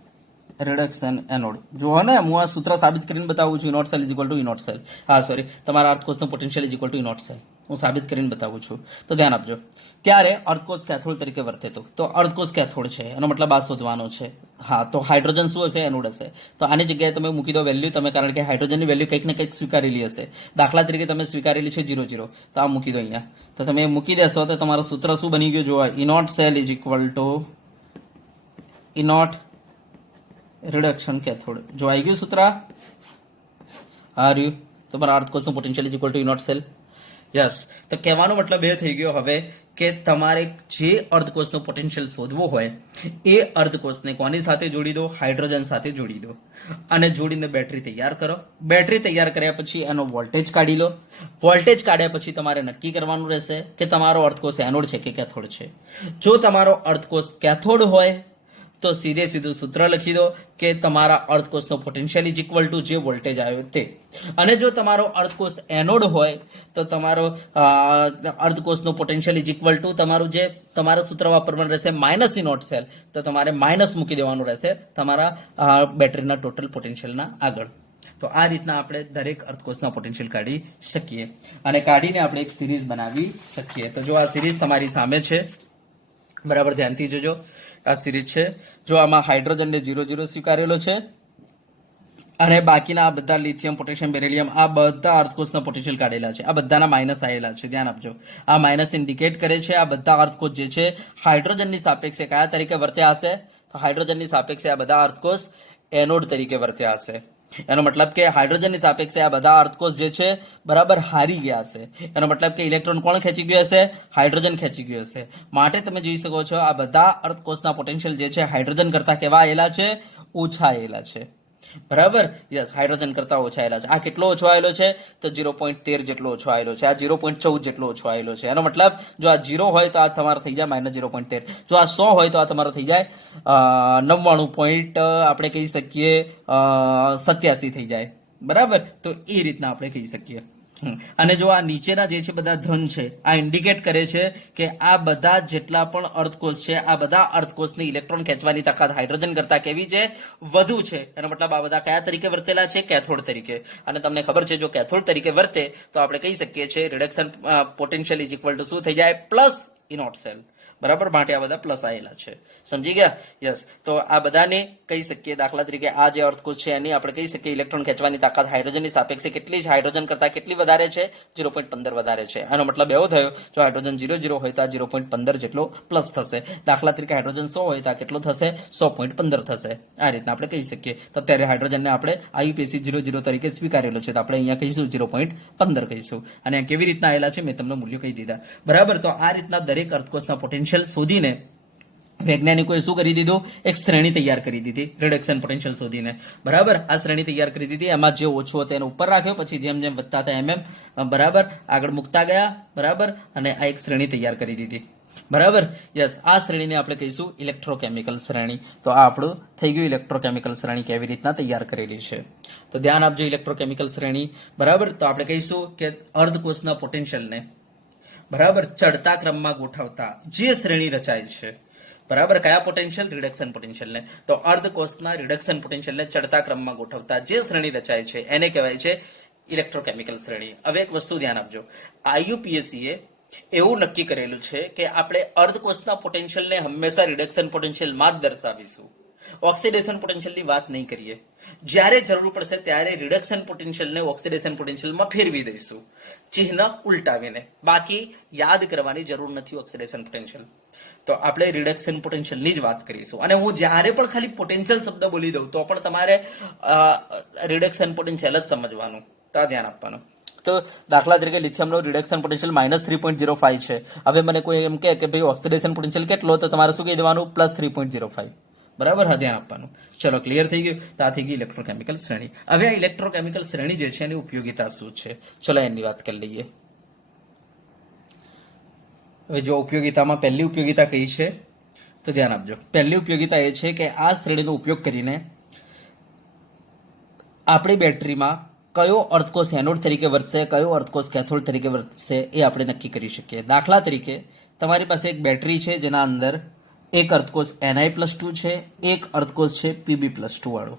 reduction anode. જુઓ ને, હું આ સૂત્ર સાબિત કરીને બતાવું છું, E naught cell is equal to E naught cell, હા સોરી, તમારા અર્થકોષનો potential is equal to E naught cell, હું સાબિત કરીને બતાવું છું. તો ધ્યાન આપજો, ક્યારે અર્થકોષ કેથોડ તરીકે વર્તે તો અર્થકોષ કેથોડ છે, એનો મતલબ આ શોધવાનો છે. હા, તો હાઇડ્રોજન શું હશે, એનોડ હશે. તો આની જગ્યાએ તમે મૂકી દો વેલ્યુ તમે, કારણ કે હાઇડ્રોજનની વેલ્યુ કંઈક ને કંઈક સ્વીકારેલી હશે. દાખલા તરીકે તમે સ્વીકારેલી છે 0 0, તો આ મૂકી દો અહીંયા. તો તમે મૂકી દેશો તો તમારું સૂત્ર શું બની ગયું, જોવા, E naught cell is equal to E naught reduction cathode. જો આવી ગયું સૂત્ર, આ રહ્યું, તમારા અર્થકોષનું potential is equal to E naught cell. Yes, તો કહેવાનો મતલબ એ થઈ ગયો હવે કે તમારે જે અર્ધકોષનું પોટેન્શિયલ શોધવું હોય એ અર્ધકોષને કોની સાથે જોડી દો, હાઇડ્રોજન સાથે જોડી દો, અને જોડીને બેટરી તૈયાર કરો. બેટરી તૈયાર કર્યા પછી એનો વોલ્ટેજ કાઢી લો. વોલ્ટેજ કાઢ્યા પછી તમારે નક્કી કરવાનું રહેશે કે તમારો અર્ધકોષ એનોડ છે કે કેથોડ છે. જો તમારો અર્ધકોષ કેથોડ હોય તો સીધું સૂત્ર લખી દો કે તમારા અર્ધકોષનો પોટેન્શિયલ ઇઝ ઇક્વલ ટુ જે વોલ્ટેજ આવ્યો તે. અને જો તમારો અર્ધકોષ એનોડ હોય તો તમારો અર્ધકોષનો પોટેન્શિયલ ઇઝ ઇક્વલ ટુ તમારું જે તમારા સૂત્ર વાપરવાનું રહેશે માઇનસ ઇનોટ સેલ, તો તમારે માઇનસ મૂકી દેવાનું રહેશે તમારા બેટરીના ટોટલ પોટેન્શિયલના આગળ. તો આ રીતના આપણે દરેક અર્ધકોષના પોટેન્શિયલ કાઢી શકીએ અને કાઢીને આપણે એક સિરીઝ બનાવી શકીએ. તો જો આ સિરીઝ તમારી સામે છે, બરાબર, ધ્યાનથી જોજો. આ સિરીઝ છે, જો આમાં હાઇડ્રોજનને 0 0 સ્વીકારેલો છે અને બાકીના આ બધા લિથિયમ, પોટેશિયમ, બેરિલિયમ, આ બધા અર્ધકોષના પોટેન્શિયલ કાઢેલા છે. આ બધાના માઇનસ આવેલા છે, ધ્યાન આપજો. આ માઇનસ ઇન્ડિકેટ કરે છે આ બધા અર્ધકોષ જે છે હાઇડ્રોજનની સાપેક્ષે કયા તરીકે વર્ત્યા હશે, તો હાઇડ્રોજનની સાપેક્ષે આ બધા અર્ધકોષ એનોડ તરીકે વર્ત્યા હશે. એનો મતલબ કે હાઇડ્રોજનની સાપેક્ષે આ બધા અર્ધકોષ જે છે બરાબર હારી ગયા છે. એનો મતલબ કે ઇલેક્ટ્રોન કોણ ખેંચી ગયું હશે? હાઇડ્રોજન ખેંચી ગયું હશે. માટે તમે જોઈ શકો છો આ બધા અર્ધકોષના પોટેન્શિયલ જે છે હાઇડ્રોજન કરતા કેવા આવેલા છે? ઓછા આવેલા છે. બરાબર, યસ, હાઇડ્રોજન કરતા ઓછા આવેલા છે. આ કેટલો ઓછો આવેલો છે? તો 0.13 જેટલો ઓછો આવેલો છે. આ 0.14 જેટલો ઓછો આવેલો છે. એનો મતલબ જો આ 0 હોય તો આ તમારો થઈ જાય -0.13. જો આ 100 હોય તો આ તમારો થઈ જાય 99 પોઈન્ટ આપણે કહી શકીએ 87 થઈ જાય. બરાબર, તો એ રીતના આપણે કહી શકીએ. અને જો આ નીચેના જે છે બધા ધન છે, આ ઇન્ડિકેટ કરે છે કે આ બધા જેટલા પણ અર્ધકોષ છે આ બધા અર્ધકોષની ઇલેક્ટ્રોન ખેંચવાની તાકાત હાઇડ્રોજન કરતા કેવી છે? વધુ છે. એનો મતલબ આ બધા કયા તરીકે વર્તેલા છે? કેથોડ તરીકે. અને તમને ખબર છે જો કેથોડ તરીકે વર્તે તો આપણે કહી શકીએ છીએ reduction potential is equal to શું થઈ જાય? Plus E naught cell. બરાબર, માટે આ બધા પ્લસ આવેલા છે. સમજી ગયા? યસ. તો આ બધાને કહી શકીએ, દાખલા તરીકે આ જે અર્ધકોષ છે એની આપણે કહી શકીએ ઇલેક્ટ્રોન ખેંચવાની તાકાત હાઇડ્રોજનની સાપેક્ષે કેટલી છે? હાઇડ્રોજન કરતા કેટલી વધારે છે? 0.15 વધારે છે. આનો મતલબ એવો થયો જો હાઇડ્રોજન 0 હોય તો આ 0.15 જેટલો પ્લસ થશે. દાખલા તરીકે હાઇડ્રોજન 100 હોય તો આ કેટલો થશે? 100.15 થશે. આ રીતના આપણે કહી શકીએ. તો અત્યારે હાઇડ્રોજનને આપણે IUPAC 00 તરીકે સ્વીકારેલો છે તો આપણે અહીંયા કહીશું 0.15 કહીશું. અને કેવી રીતના આવેલા છે મેં તમને મૂલ્યો કહી દીધા. બરાબર, તો આ રીતના દરેક અર્ધકોષના પોટેન્શિયલ શોધીને વૈજ્ઞાનિકોએ શું કરી દીધું? એક શ્રેણી તૈયાર કરી દીધી રિડક્શન પોટેન્શિયલ શોધીને. બરાબર, આ શ્રેણી તૈયાર કરી દીધી. એમાં જે ઓછું હતું એને ઉપર રાખ્યો, પછી જેમ જેમ વધતા હતા એમ બરાબર આગળ મૂકતા ગયા. બરાબર, અને આ એક શ્રેણી તૈયાર કરી દીધી. બરાબર, યસ. આ શ્રેણીને આપણે કહીશું ઇલેક્ટ્રોકેમિકલ શ્રેણી. તો આ આપણું થઈ ગયું ઇલેક્ટ્રોકેમિકલ શ્રેણી કેવી રીતના તૈયાર કરેલી છે. તો ધ્યાન આપજો ઇલેક્ટ્રોકેમિકલ શ્રેણી. બરાબર, તો આપણે કહીશું કે અર્ધકોષના પોટેન્શિયલને બરાબર ચડતા ક્રમમાં ગોઠવતા જે શ્રેણી રચાય છે. બરાબર, કયા પોટેન્શિયલ? રિડક્શન પોટેન્શિયલને. તો અર્ધકોષના રિડક્શન પોટેન્શિયલને ચડતા ક્રમમાં ગોઠવતા જે શ્રેણી રચાય છે એને કહેવાય છે ઇલેક્ટ્રોકેમિકલ શ્રેણી. હવે એક વસ્તુ ધ્યાન આપજો, IUPAC એવું નક્કી કરેલું છે કે આપણે અર્ધકોષના પોટેન્શિયલને હંમેશા રિડક્શન પોટેન્શિયલમાં જ દર્શાવીશું. ઓક્સિડેશન પોટેન્શિયલની વાત નહીં કરીએ. જ્યારે જરૂર પડશે ત્યારે રિડક્શન પોટેન્શિયલને ઓક્સિડેશન પોટેન્શિયલમાં ફેરવી દઈશું, ચિહ્ન ઉલટાવીને. બાકી યાદ કરવાની જરૂર નથી ઓક્સિડેશન પોટેન્શિયલ. તો આપણે રિડક્શન પોટેન્શિયલની જ વાત કરીશું. અને હું જ્યારે પણ ખાલી પોટેન્શિયલ શબ્દ બોલી દઉં તો પણ તમારે રિડક્શન પોટેન્શિયલ જ સમજવાનું, તો ધ્યાન આપવાનું. તો દાખલા તરીકે લિથિયમનો રિડક્શન પોટેન્શિયલ -3.05 છે. હવે મને કોઈ એમ કે ભાઈ ઓક્સિડેશન પોટેન્શિયલ કેટલો? તો તમારે શું કહી દેવાનું? +3.05. બરાબર, હા, ધ્યાન આપવાનું. ચલો, ક્લિયર થઈ ગયું. તો આ થઈ ગઈ ઇલેક્ટ્રોકેમિકલ શ્રેણી. હવે આ ઇલેક્ટ્રોકેમિકલ શ્રેણી જે છે એની ઉપયોગિતા શું છે? ચલો એની વાત કરી લઈએ. હવે જો ઉપયોગિતામાં પહેલી ઉપયોગિતા કઈ છે તો ધ્યાન આપજો. પહેલી ઉપયોગિતા એ છે કે આ શ્રેણીનો ઉપયોગ કરીને આપણી બેટરીમાં કયો અર્ધકોષ એનોડ તરીકે વર્તશે, કયો અર્ધકોષ કેથોડ તરીકે વર્તશે એ આપણે નક્કી કરી શકીએ. દાખલા તરીકે તમારી પાસે એક બેટરી છે જેના અંદર એક અર્ધકોષ Ni+2 છે, એક અર્ધકોષ છે Pb+2 વાળો.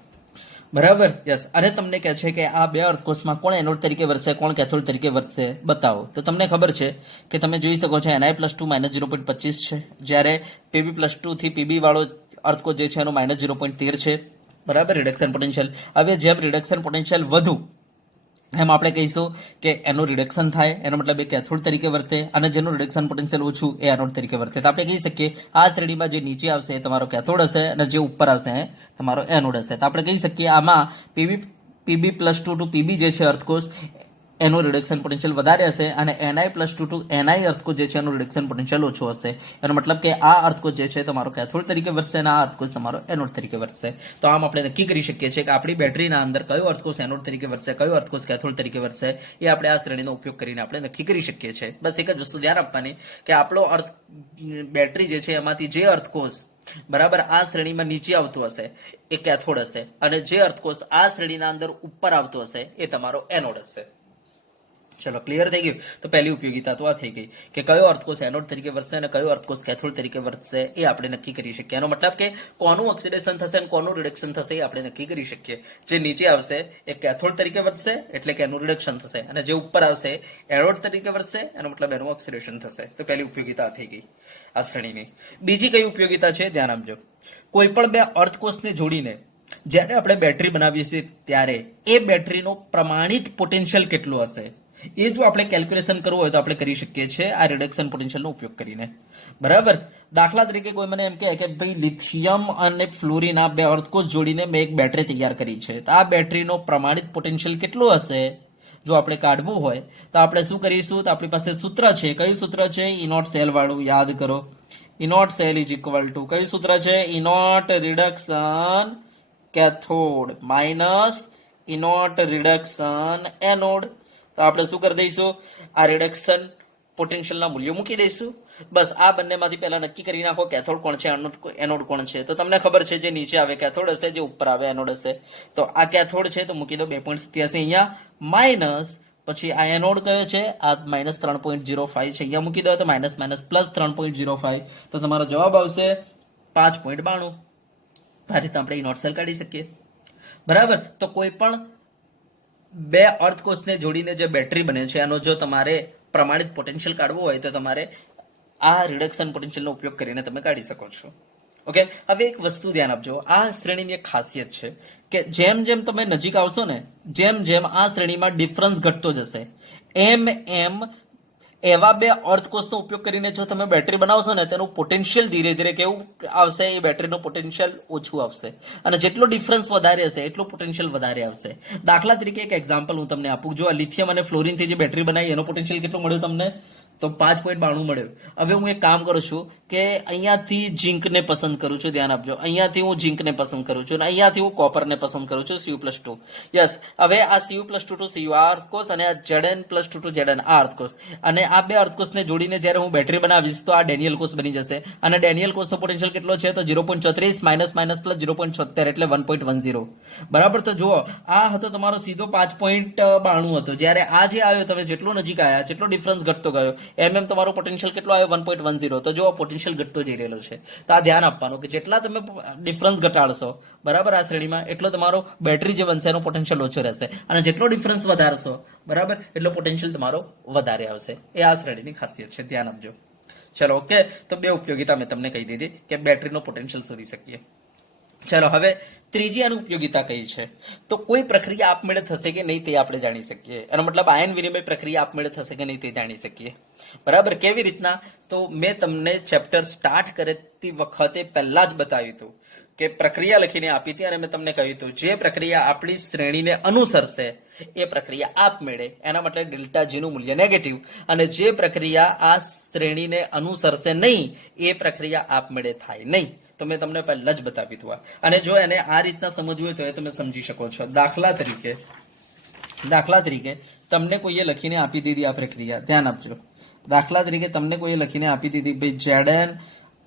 બરાબર, યસ. અને તમને કહે છે કે આ બે અર્ધકોષમાં કોણ એનોડ તરીકે વર્તશે, કોણ કેથોડ તરીકે વર્તશે, બતાવો. તો તમને ખબર છે કે તમે જોઈ શકો છો Ni+2 -0.25 છે, જ્યારે Pb+2 થી Pb વાળો અર્ધકોષ જે છે એનો -0.13 છે. બરાબર, રિડક્શન પોટેન્શિયલ. હવે જેમ રિડક્શન પોટેન્શિયલ વધુ એમ આપણે કહીશું કે એનું રિડક્શન થાય, એનો મતલબ એ કેથોડ તરીકે વર્તે, અને જેનું રિડક્શન પોટેન્શિયલ ઓછું એ એનોડ તરીકે વર્તે. તો આપણે કહી શકીએ આ શ્રેણીમાં જે નીચે આવશે એ તમારો કેથોડ હશે અને જે ઉપર આવશે એ તમારો એનોડ હશે. તો આપણે કહી શકીએ આમાં Pb+2 ટુ Pb જે છે અર્ધકોષ એનું રિડક્શન પોટેન્શિયલ વધારે હશે, અને Ni+2 ટુ Ni અર્ધકોષ જે છે એનું રિડક્શન પોટેન્શિયલ ઓછો હશે. એનો મતલબ કે આ અર્ધકોષ જે છે તમારો કેથોડ તરીકે વર્તશે અને આ અર્ધકોષ તમારો એનોડ તરીકે વર્તશે. તો આમ આપણે નક્કી કરી શકીએ છીએ કે આપણી બેટરીના અંદર કયો અર્ધકોષ એનોડ તરીકે વર્તશે, કયો અર્ધકોષ કેથોડ તરીકે વર્તશે, એ આપણે આ શ્રેણીનો ઉપયોગ કરીને આપણે નક્કી કરી શકીએ છીએ. બસ એક જ વસ્તુ ધ્યાન આપવાની કે આપણો બેટરી જે છે એમાંથી જે અર્ધકોષ બરાબર આ શ્રેણીમાં નીચે આવતો હશે એ કેથોડ હશે, અને જે અર્ધકોષ આ શ્રેણીના અંદર ઉપર આવતો હશે એ તમારો એનોડ હશે. ચલો, ક્લિયર થઈ ગયું. તો પહેલી ઉપયોગિતા તો આ થઈ ગઈ કે કયો અર્ધકોષ એનોડ તરીકે વર્તશે અને કયો અર્ધકોષ કેથોડ તરીકે વર્તશે એ આપણે નક્કી કરી શકીએ. એનો મતલબ કે કોનું ઓક્સિડેશન થશે અને કોનું રિડક્શન થશે એ આપણે નક્કી કરી શકીએ. જે નીચે આવશે એ કેથોડ તરીકે વર્તશે એટલે કે એનું રિડક્શન થશે, અને જે ઉપર આવશે એનોડ તરીકે વર્તશે એનો મતલબ એનું ઓક્સિડેશન થશે. તો પહેલી ઉપયોગિતા થઈ ગઈ આ શ્રેણીની. બીજી કઈ ઉપયોગિતા છે ધ્યાન આપજો. કોઈ પણ બે અર્ધકોષને જોડીને જ્યારે આપણે બેટરી બનાવીએ છીએ ત્યારે એ બેટરીનો પ્રમાણિત પોટેન્શિયલ કેટલો હશે એ જો આપણે કેલ્ક્યુલેશન કરવું હોય તો આપણે કરી શકીએ છીએ આ રિડક્શન પોટેન્શિયલનો ઉપયોગ કરીને, બરાબર. દાખલા તરીકે કોઈ મને એમ કહે કે ભાઈ લિથિયમ અને ફ્લોરિન આ બે અર્ધકોષ જોડીને મેં એક બેટરી તૈયાર કરી છે, તો આ બેટરીનો પ્રમાણિત પોટેન્શિયલ કેટલું હશે જો આપણે કાઢવું હોય તો આપણે શું કરીશું, તો આપણી પાસે સૂત્ર છે. કયું સૂત્ર છે? ઇનોટ સેલ વાળું, યાદ કરો. E naught cell is equal to કયું સૂત્ર છે? E naught reduction cathode minus E naught reduction anode. તો આપણે શું કરી દઈશું, આ રિડક્શન પોટેન્શિયલના મૂલ્યો મૂકી દઈશું. બસ આ બંનેમાંથી પહેલા નક્કી કરી નાખો કેથોડ કોણ છે, એનોડ કોણ છે. તો તમને ખબર છે જે નીચે આવે કેથોડ હશે, જે ઉપર આવે એનોડ હશે. તો આ કેથોડ છે તો મૂકી દો 2.87 અહીંયા, માઇનસ પછી આ એનોડ કયો છે, આ માઇનસ 3.05 છે, અહીંયા મૂકી દો તો માઇનસ માઇનસ પ્લસ 3.05. તો તમારો જવાબ આવશે 5.92. આ રીતે આપણે ઇનોટ સેલ કાઢી શકીએ, બરાબર. તો કોઈ પણ બે અર્ધકોષને જોડીને જે બેટરી બને છે એનો જો તમારે પ્રમાણિત પોટેન્શિયલ કાઢવું હોય તો તમારે આ રિડક્શન પોટેન્શિયલનો ઉપયોગ કરીને તમે કાઢી શકો છો. ઓકે, હવે એક વસ્તુ ધ્યાન આપજો, આ શ્રેણીની એક ખાસિયત છે કે જેમ જેમ તમે નજીક આવશો ને, જેમ જેમ આ શ્રેણીમાં ડિફરન્સ ઘટતો જશે, એમ એમ એવા બે અર્ધકોષનો ઉપયોગ કરીને જો તમે બેટરી બનાવશો ને તેનું પોટેન્શિયલ ધીરે ધીરે કેવું આવશે, એ બેટરીનું પોટેન્શિયલ ઓછું આવશે. અને જેટલો ડિફરન્સ વધારે હશે એટલું પોટેન્શિયલ વધારે આવશે. દાખલા તરીકે એક એક્ઝામ્પલ હું તમને આપું. જો આ લિથિયમ અને ફ્લોરિનથી જે બેટરી બનાવી એનો પોટેન્શિયલ કેટલો મળ્યો તમને? તો 5.92 મળ્યો. હવે હું એક કામ કરું છું કે અહીંયાથી ઝીંકને પસંદ કરું છું, ધ્યાન આપજો. અહીંયાથી હું ઝીંકને પસંદ કરું છું અને અહીંયાથી હું કોપરને પસંદ કરું છું, Cu+2. યસ, હવે આ Cu+2 ટુ Cu આ અર્ધકોષ અને આ Zn+2 ટુ Zn આ અર્ધકોષ, અને આ બે અર્ધકોષને જોડીને જ્યારે હું બેટરી બનાવીશ તો આ ડેનિયલ કોષ બની જશે. અને ડેનિયલ કોષનો પોટેન્શિયલ કેટલો છે? તો 0.34 માઇનસ માઇનસ પ્લસ 0.76 એટલે 1.10. બરાબર. તો જુઓ, આ હતો તમારો સીધો 5.92 હતો. જ્યારે આ જે આવ્યો, તમે જેટલો નજીક આવ્યા જેટલો ડિફરન્સ ઘટતો ગયો એમ એમ તમારો પોટેન્શિયલ કેટલો આવ્યો? 1.10. તો જો પોટેન્શિયલ ઘટતો જઈ રહેલો છે. તો આ ધ્યાન આપવાનું કે જેટલા તમે ડિફરન્સ ઘટાડશો, બરાબર, આ શ્રેણીમાં, એટલો તમારો બેટરી જે બનશે એનો પોટેન્શિયલ ઓછો રહેશે. અને જેટલો ડિફરન્સ વધારશો, બરાબર, એટલો પોટેન્શિયલ તમારો વધારે આવશે. એ આ શ્રેણીની ખાસિયત છે, ધ્યાન આપજો. ચલો, ઓકે. તો બે ઉપયોગિતા મેં તમને કહી દીધી કે બેટરીનો પોટેન્શિયલ શોધી શકીએ. ચલો, હવે ત્રીજી આની ઉપયોગિતા કઈ છે? તો કોઈ પ્રક્રિયા આપમેળે થશે કે નહીં તે આપણે જાણી શકીએ. એનો મતલબ આયન વિનિમય પ્રક્રિયા આપમેળે થશે કે નહીં તે જાણી શકીએ, બરાબર. કેવી રીતના? તો મેં તમને ચેપ્ટર સ્ટાર્ટ કરતી વખતે પહેલા જ બતાવ્યું હતું કે પ્રક્રિયા લખીને આપી હતી અને મેં તમને કહ્યું હતું જે પ્રક્રિયા આપણી શ્રેણીને અનુસરશે એ પ્રક્રિયા આપમેળે, એના માટે ડેલ્ટા જી નું મૂલ્ય નેગેટિવ, અને જે પ્રક્રિયા આ શ્રેણીને અનુસરશે નહીં એ પ્રક્રિયા આપમેળે થાય નહીં. તો મેં તમને પહેલા જ બતાવ્યું હતું. અને જો એને આ રીતના સમજવું હોય તો એ તમે સમજી શકો છો. દાખલા તરીકે તમને કોઈએ લખીને આપી દીધી આ પ્રક્રિયા, ધ્યાન આપજો. દાખલા તરીકે તમને કોઈએ લખીને આપી દીધી ભાઈ Zn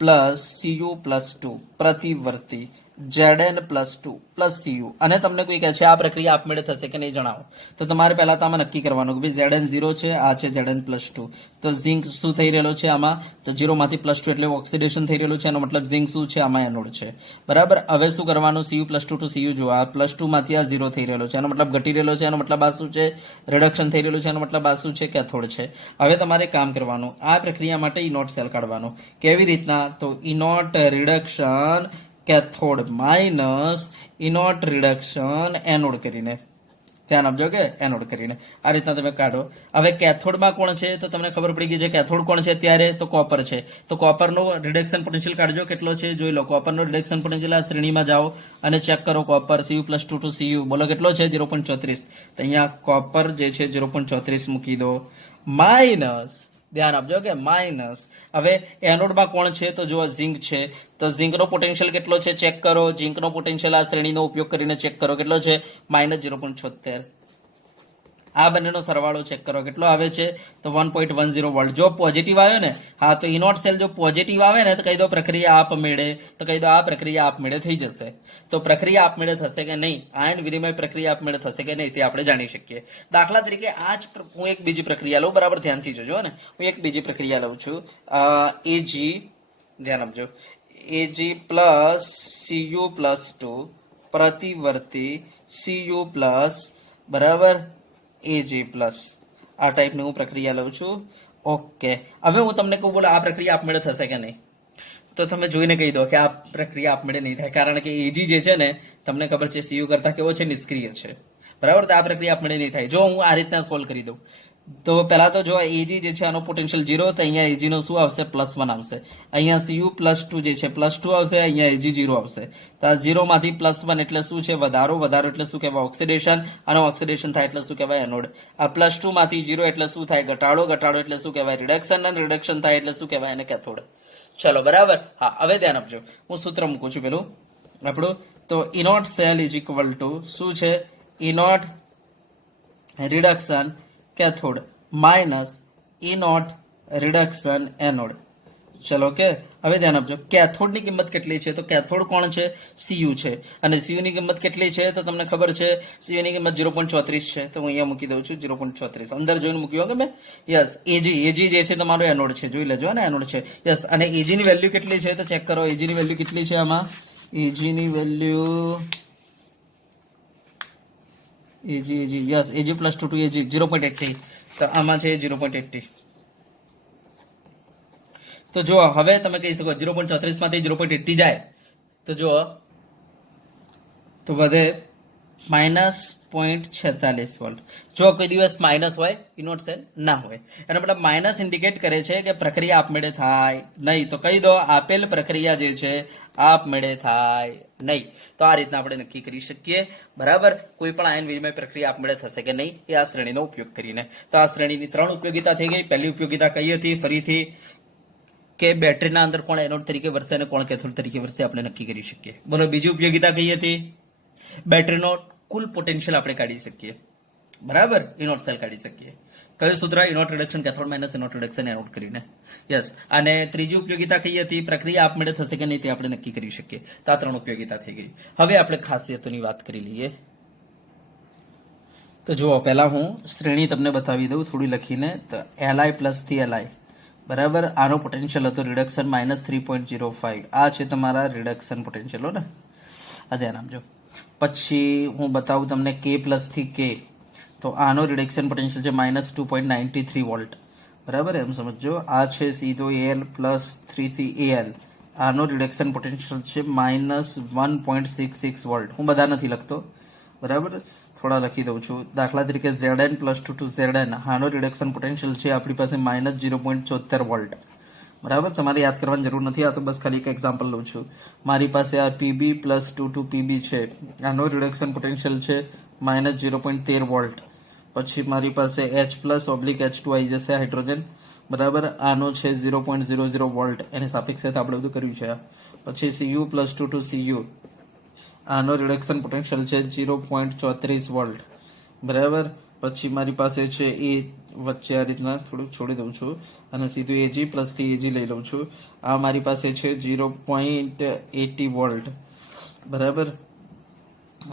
plus Cu+2 પ્રતિવર્તી Zn+2 plus Cu, અને તમને કોઈ કહે છે આ પ્રક્રિયા આપમેળે થશે કે નહીં જણાવો. તો તમારે પહેલા તો આમાં નક્કી કરવાનું કે ભાઈ Zn0 છે, આ છે Zn+2. તો ઝિંક શું થઈ રહેલો છે આમાં? તો 0 માંથી +2 એટલે ઓક્સિડેશન થઈ રહેલું છે. એનો મતલબ ઝિંક શું છે? આમાં એનોડ છે, બરાબર. હવે શું કરવાનું? Cu+2 ટુ Cu જો આ +2 માંથી આ 0 થઈ રહેલો છે, એનો મતલબ ઘટી રહેલો છે. એનો મતલબ આ શું છે? રિડક્શન થઈ રહેલું છે. એનો મતલબ આ શું છે? કેથોડ છે. હવે તમારે કામ કરવાનું, આ પ્રક્રિયા માટે ઇનોટ સેલ કાઢવાનો. કેવી રીતના? તો E naught reduction cathode minus E naught reduction anode કરીને, ધ્યાન આપજો કે એનોડ કરીને આ રીતના તમે કાઢો. હવે કેથોડમાં કોણ છે? તો તમને ખબર પડી ગઈ છે કેથોડ કોણ છે ત્યારે? તો કોપર છે. તો કોપરનો રિડક્શન પોટેન્શિયલ કાઢજો, કેટલો છે જોઈ લો. કોપરનો રિડક્શન પોટેન્શિયલ આ શ્રેણીમાં જાઓ અને ચેક કરો. કોપર Cu+2 ટુ Cu બોલો કેટલો છે? 0.34. તો અહીંયા કોપર જે છે 0.34 મૂકી દો, માઇનસ, ધ્યાન આપજો કે માઇનસ. હવે એનોડમાં કોણ છે? તો જો ઝિંક છે. તો ઝિંકનો પોટેન્શિયલ કેટલો છે ચેક કરો. ઝિંકનો પોટેન્શિયલ આ શ્રેણીનો ઉપયોગ કરીને ચેક કરો, કેટલો છે? -0.76. આ બંનેનો સરવાળો ચેક કરો કેટલો આવે છે? તો 1.10 વોલ્ટ. જો પોઝિટિવ આવ્યો ને, હા, તો ઇનોટ સેલ જો પોઝિટિવ આવે ને તો કહી દો પ્રક્રિયા આપમેળે, તો કહી દો આ પ્રક્રિયા આપમેળે થઈ જશે. તો પ્રક્રિયા આપમેળે થશે કે નહીં, આયન વિનિમય પ્રક્રિયા આપમેળે થશે કે નહીં તે આપણે જાણી શકીએ. દાખલા તરીકે આ જ હું એક બીજી પ્રક્રિયા લઉં, બરાબર, ધ્યાનથી જોજો ને. હું એક બીજી પ્રક્રિયા લઉં છું, Ag, ધ્યાન આપજો, Ag પ્લસ Cu+2 પ્રતિવર્તી Cu+, બરાબર, Ag પ્લસ. આ ટાઈપની હું પ્રક્રિયા લઉં છું. ઓકે, હવે હું તમને કહું, બોલો આ પ્રક્રિયા આપમેળે થશે કે નહીં? તો તમે જોઈને કહી દો કે આ પ્રક્રિયા આપમેળે નહીં થાય, કારણ કે Ag જે છે ને તમને ખબર છે Cu કરતા કેવો છે? નિષ્ક્રિય છે, બરાબર. તો આ પ્રક્રિયા આપમેળે નહીં થાય. જો હું આ રીતના સોલ્વ કરી દઉં, તો પહેલા તો જો એજી જે છે આનો પોટેન્શિયલ 0, તો અહીંયા એજી નો શું આવશે? +1 આવશે. અહીંયા સીયુ +2 જે છે +2 આવશે, અહીંયા એજી 0 આવશે. તો આ 0 માંથી +1 એટલે શું છે? વધારો. વધારો એટલે શું કહેવાય? ઓક્સિડેશન. અને ઓક્સિડેશન થાય એટલે શું કહેવાય? એનોડ. આ +2 માંથી 0 એટલે શું થાય? ઘટાડો. ઘટાડો એટલે શું કહેવાય? રિડક્શન. અને રિડક્શન થાય એટલે શું કહેવાય? એને કેથોડ. ચલો બરાબર. હા, હવે ધ્યાન આપજો. હું સૂત્ર મૂકું છું પેલું આપણું. તો E naught cell is equal to શું છે? E naught reduction cathode minus E naught reduction anode. ચલો કે હવે ધ્યાન આપજો. કેથોડ ની કિંમત કેટલી છે? તો કેથોડ કોણ છે? સીયુ છે. અને સીયુ ની કિંમત કેટલી છે? તો તમને ખબર છે સીયુ ની કિંમત 0.34 છે. તો હું અહીંયા મૂકી દઉં છું 0.34. અંદર જોઈને મૂક્યો કે મેં? યસ. એજી જે છે તમારો એનોડ છે. જોઈ લેજો ને, એનોડ છે. યસ. અને એજી ની વેલ્યુ કેટલી છે? તો ચેક કરો. એજી ની વેલ્યુ કેટલી છે આમાં? એજી ની વેલ્યુ એજી યસ, એજી +2 એજી 0.80. તો આમાં છે 0.80. તો જો હવે તમે કહી શકો 0.34 માંથી 0.80 જાય તો જો તો વધે -0.46 વોલ્ટ. જો કોઈ દિવસ માઇનસ હોય ઇનોટ સેલ ના હોય, એનો મતલબ માઇનસ ઇન્ડિકેટ કરે છે કે પ્રક્રિયા આપમેળે થાય નહીં. તો કહી દો આપેલ પ્રક્રિયા જે છે આપમેળે થાય નહીં. તો આ રીતના આપણે નક્કી કરી શકીએ. બરાબર. કોઈ પણ આયન વિનિમય પ્રક્રિયા આપમેળે થશે કે નહીં એ આ શ્રેણીનો ઉપયોગ કરીને. તો આ શ્રેણીની 3 ઉપયોગિતા થઈ ગઈ. પહેલી ઉપયોગિતા કઈ હતી? ફરીથી કે બેટરીના અંદર કોણ એનોડ તરીકે વર્તે અને કોણ કેથોડ તરીકે વર્તે આપણે નક્કી કરી શકીએ. બોલો બીજી ઉપયોગિતા કઈ હતી? બેટરીનો કુલ પોટેન્શિયલ આપણે કાઢી શકીએ. બરાબર. ઇનોટ સેલ કાઢી શકીએ. કયું સૂત્ર? E naught reduction cathode minus E naught reduction anode કરીને. યસ. અને ત્રીજી ઉપયોગિતા કઈ હતી? પ્રક્રિયા આપમેળે થશે કે નહીં તે આપણે નક્કી કરી શકીએ. તો આ 3 ઉપયોગિતા થઈ ગઈ. હવે આપણે ખાસિયતોની વાત કરી લઈએ. તો જુઓ, પહેલા હું શ્રેણી તમને બતાવી દઉં થોડી લખીને. તો Li + Li બરાબર. આનો પોટેન્શિયલ હતો રિડક્શન -3.05. આ છે તમારા રિડક્શન પોટેન્શિયલ ને, આ ધ્યાન આપજો. પછી હું બતાવું તમને K + K. તો આનો રિડક્શન પોટેન્શિયલ છે -2.93 વોલ્ટ. બરાબર. એમ સમજો. આ છે સીધો Al +3 થી Al. આનો રિડક્શન પોટેન્શિયલ છે -1.66 વોલ્ટ. હું બધા નથી લખતો. બરાબર. થોડા લખી દઉં છું. દાખલા તરીકે Zn +2 to Zn. આનો રિડક્શન પોટેન્શિયલ છે આપણી પાસે -0.74 વોલ્ટ. બરાબર. તમારે યાદ કરવાની જરૂર નથી. આ તો બસ ખાલી એક એક્ઝામ્પલ લઉં છું. મારી પાસે આ Pb +2 to Pb છે. આનો રિડક્શન પોટેન્શિયલ છે -0.13 વોલ્ટ. પછી મારી પાસે H+/H2 આવી જશે હાઇડ્રોજન. બરાબર. આનો છે 0.00 વોલ્ટ. એની સાપેક્ષે આપણે બધું કર્યું છે. પછી Cu +2 to Cu. આનો રિડક્શન પોટેન્શિયલ છે 0.34 વોલ્ટ. બરાબર. પછી મારી પાસે છે એ વચ્ચે આ રીતના થોડુંક છોડી દઉં છું અને સીધું Ag + Ag લઈ લઉં છું. આ મારી પાસે છે 0.80 વોલ્ટ. બરાબર.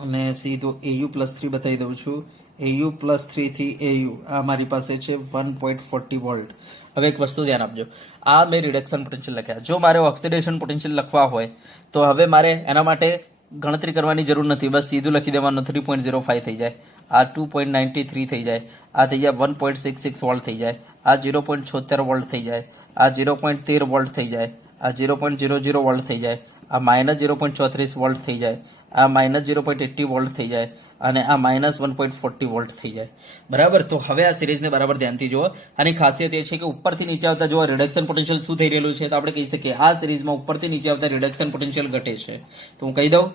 અને સીધું Au+3 બતાવી દઉં છું. Au+3 થી Au આ મારી પાસે છે 1.40 વોલ્ટ. હવે એક વસ્તુ ધ્યાન આપજો. આ મેં રિડક્શન પોટેન્શિયલ લખ્યા. જો મારે ઓક્સિડેશન પોટેન્શિયલ લખવા હોય તો હવે મારે એના માટે ગણતરી કરવાની જરૂર નથી. બસ સીધું લખી દેવાનું. 3.05 થઈ જાય. આ 2.93 થઈ જાય. આ થઈ જાય 1.66 વોલ્ટ થઈ જાય. આ 0.76 વોલ્ટ થઈ જાય. આ 0.13 વોલ્ટ થઈ જાય. આ 0.00 વોલ્ટ થઈ જાય. આ -0.34 વોલ્ટ થઈ જાય. આ -0.80 વોલ્ટ થઈ જાય. અને આ -1.40 વોલ્ટ થઈ જાય. બરાબર. તો હવે આ સિરીઝને બરાબર ધ્યાનથી જુઓ. આની ખાસિયત એ છે કે ઉપરથી નીચે આવતા જો રિડક્શન પોટેન્શિયલ શું થઈ રહેલું છે તો આપણે કહી શકીએ આ સિરીઝમાં ઉપરથી નીચે આવતા રિડક્શન પોટેન્શિયલ ઘટે છે. તો હું કહી દઉં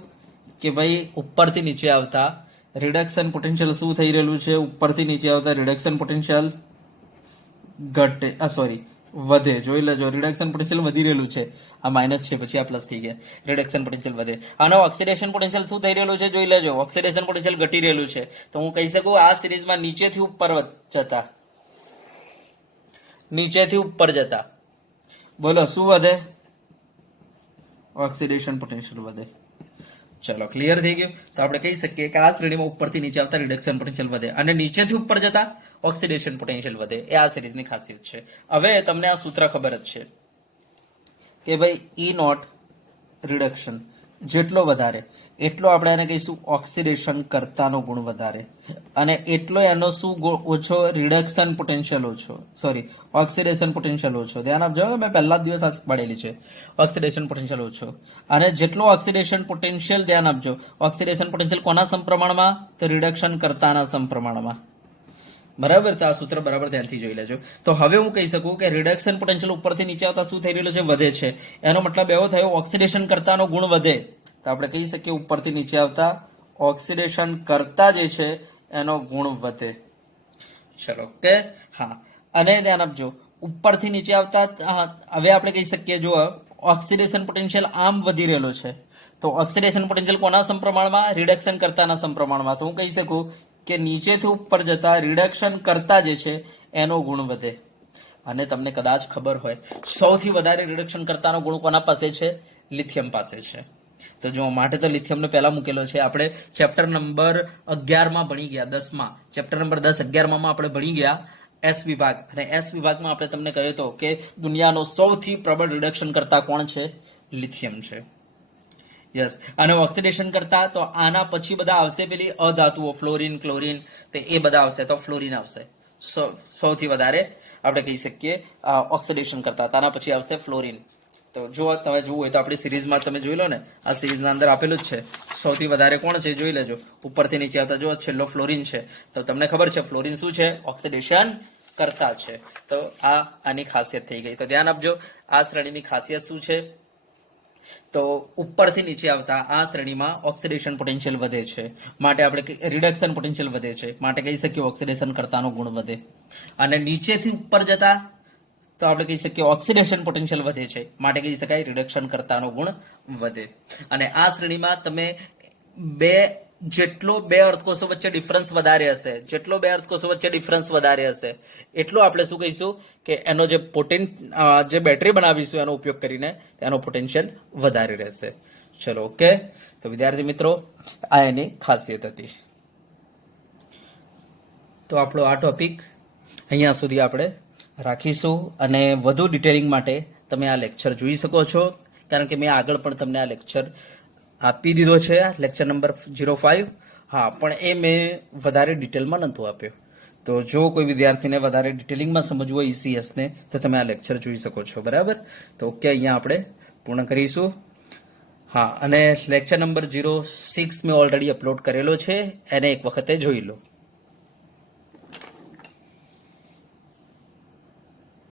કે ભાઈ ઉપરથી નીચે આવતા રિડક્શન પોટેન્શિયલ શું થઈ રહેલું છે? ઉપરથી નીચે આવતા રિડક્શન પોટેન્શિયલ ઘટે, સોરી વધે. જોઈ લેજો રિડક્શન પોટેન્શિયલ વધી રહેલું છે. આ માઇનસ છે પછી આ પ્લસ થઈ ગયા. રિડક્શન પોટેન્શિયલ વધે. આનો ઓક્સિડેશન પોટેન્શિયલ શું થઈ રહેલું છે? જોઈ લેજો ઓક્સિડેશન પોટેન્શિયલ ઘટી રહેલું છે. તો હું કહી શકું આ સિરીઝમાં નીચેથી ઉપર જતા, નીચેથી ઉપર જતા બોલો શું વધે? ઓક્સિડેશન પોટેન્શિયલ વધે. ચલો ક્લિયર થઈ ગયું. તો આપણે કહી શકીએ કે આ શ્રેણીમાં ઉપરથી નીચે આવતા રિડક્શન પોટેન્શિયલ વધે અને નીચેથી ઉપર જતા ઓક્સિડેશન પોટેન્શિયલ વધે. એ આ સિરીઝની ખાસિયત છે. હવે તમને આ સૂત્ર ખબર જ છે કે ભાઈ ઈ નોટ રિડક્શન જેટલો વધારે એટલો આપણે એને કહીશું ઓક્સિડેશન કરતાનો ગુણ વધારે અને એટલો એનો શું ઓછો? રિડક્શન પોટેન્શિયલ ઓછો, સોરી ઓક્સિડેશન પોટેન્શિયલ ઓછો. ધ્યાન આપજો. મેં પહેલા જ દિવસ આ પાડેલી છે. ઓક્સિડેશન પોટેન્શિયલ ઓછો અને જેટલો ઓક્સિડેશન પોટેન્શિયલ, ધ્યાન આપજો, ઓક્સિડેશન પોટેન્શિયલ કોના સમપ્રમાણમાં? તો રિડક્શન કરતાના સમપ્રમાણમાં. બરાબર, તો આ સૂત્ર બરાબર ધ્યાનથી જોઈ લેજો. તો હવે હું કહી શકું કે રિડક્શન પોટેન્શિયલ ઉપરથી નીચે આવતા શું થઈ રહેલું છે? વધે છે. એનો મતલબ એવો થયો ઓક્સિડેશન કરતાનો ગુણ વધે. તો આપણે કહી શકીએ ઉપરથી નીચે આવતા ઓક્સિડેશન કરતા જે છે એનો ગુણ વધે. ચલો કે હા, અને ધ્યાન આપજો ઉપરથી નીચે આવતા હવે આપણે કહી શકીએ જો ઓક્સિડેશન પોટેન્શિયલ આમ વધી રહેલો છે, તો ઓક્સિડેશન પોટેન્શિયલ કોના સમપ્રમાણમાં? રિડક્શન કરતાના સમપ્રમાણમાં. તો હું કહી શકું કે નીચેથી ઉપર જતા રિડક્શન કરતા જે છે એનો ગુણ વધે. અને તમને કદાચ ખબર હોય સૌથી વધારે રિડક્શન કરતાનો ગુણ કોના પાસે છે? લિથિયમ પાસે છે. તો જો માટે તો લિથિયમને પહેલા મૂકેલો છે. આપણે ચેપ્ટર નંબર 11 માં ભણી ગયા, 10 માં ચેપ્ટર નંબર 10 11 માં આપણે ભણી ગયા એસ વિભાગ, અને એસ વિભાગમાં આપણે તમને કહ્યું હતો કે દુનિયાનો સૌથી પ્રબળ રિડક્શન કરતા કોણ છે? લિથિયમ છે. યસ. અને ઓક્સિડેશન કરતા તો આના પછી બધા આવશે પેલી અધાતુઓ, ફ્લોરિન, ક્લોરિન, તો એ બધા આવશે. તો ફ્લોરિન આવશે સૌથી વધારે આપણે કહી શકીએ ઓક્સિડેશન કરતા. આના પછી આવશે ફ્લોરિન. તો જો તમે જોવું હોય તો આપણી સિરીઝમાં તમે જોઈ લો ને, આ સિરીઝના અંદર આપેલું જ છે. સૌથી વધારે કોણ છે જોઈ લેજો. ઉપરથી નીચે આવતા જો છેલ્લો ફ્લોરિન છે. તો તમને ખબર છે ફ્લોરિન શું છે? ઓક્સિડેશન કરતા છે. તો આ આની ખાસિયત થઈ ગઈ. તો ધ્યાન આપજો, આ શ્રેણીની ખાસિયત શું છે? તો ઉપરથી નીચે આવતા આ શ્રેણીમાં ઓક્સિડેશન પોટેન્શિયલ વધે છે, માટે આપણે રિડક્શન પોટેન્શિયલ વધે છે, માટે કહી શકીએ ઓક્સિડેશન કરતાનો ગુણ વધે. અને નીચેથી ઉપર જતા તો આપણે કહી શકીએ ઓક્સિડેશન પોટેન્શિયલ વધે છે, માટે કહી શકાય રિડક્શન કરતાનો ગુણ વધે. અને આ શ્રેણીમાં તમે જેટલો બે અર્ધકોષો વચ્ચે ડિફરન્સ વધારે હશે, જેટલો બે અર્ધકોષો વચ્ચે ડિફરન્સ વધારે હશે એટલો આપણે શું કહીશું કે એનો જે બેટરી બનાવીશું એનો ઉપયોગ કરીને એનો પોટેન્શિયલ વધારે રહેશે. ચલો ઓકે. તો વિદ્યાર્થી મિત્રો આ એની ખાસિયત હતી. તો આપણો આ ટોપિક અહીંયા સુધી આપણે રાખીશું, અને વધુ ડિટેલિંગ માટે તમે આ લેક્ચર જોઈ શકો છો, કારણ કે મેં આગળ પણ તમને આ લેક્ચર આપી દીધો છે, લેક્ચર નંબર 05. હા, પણ એ મેં વધારે ડિટેલમાં નહોતો આપ્યો. તો જો કોઈ વિદ્યાર્થીને વધારે ડિટેલિંગમાં સમજવું હોય ECS ને, તો તમે આ લેક્ચર જોઈ શકો છો. બરાબર. તો ઓકે, અહીંયા આપણે પૂર્ણ કરીશું. હા, અને લેક્ચર નંબર 06 મેં ઓલરેડી અપલોડ કરેલો છે, એને એક વખતે જોઈ લો.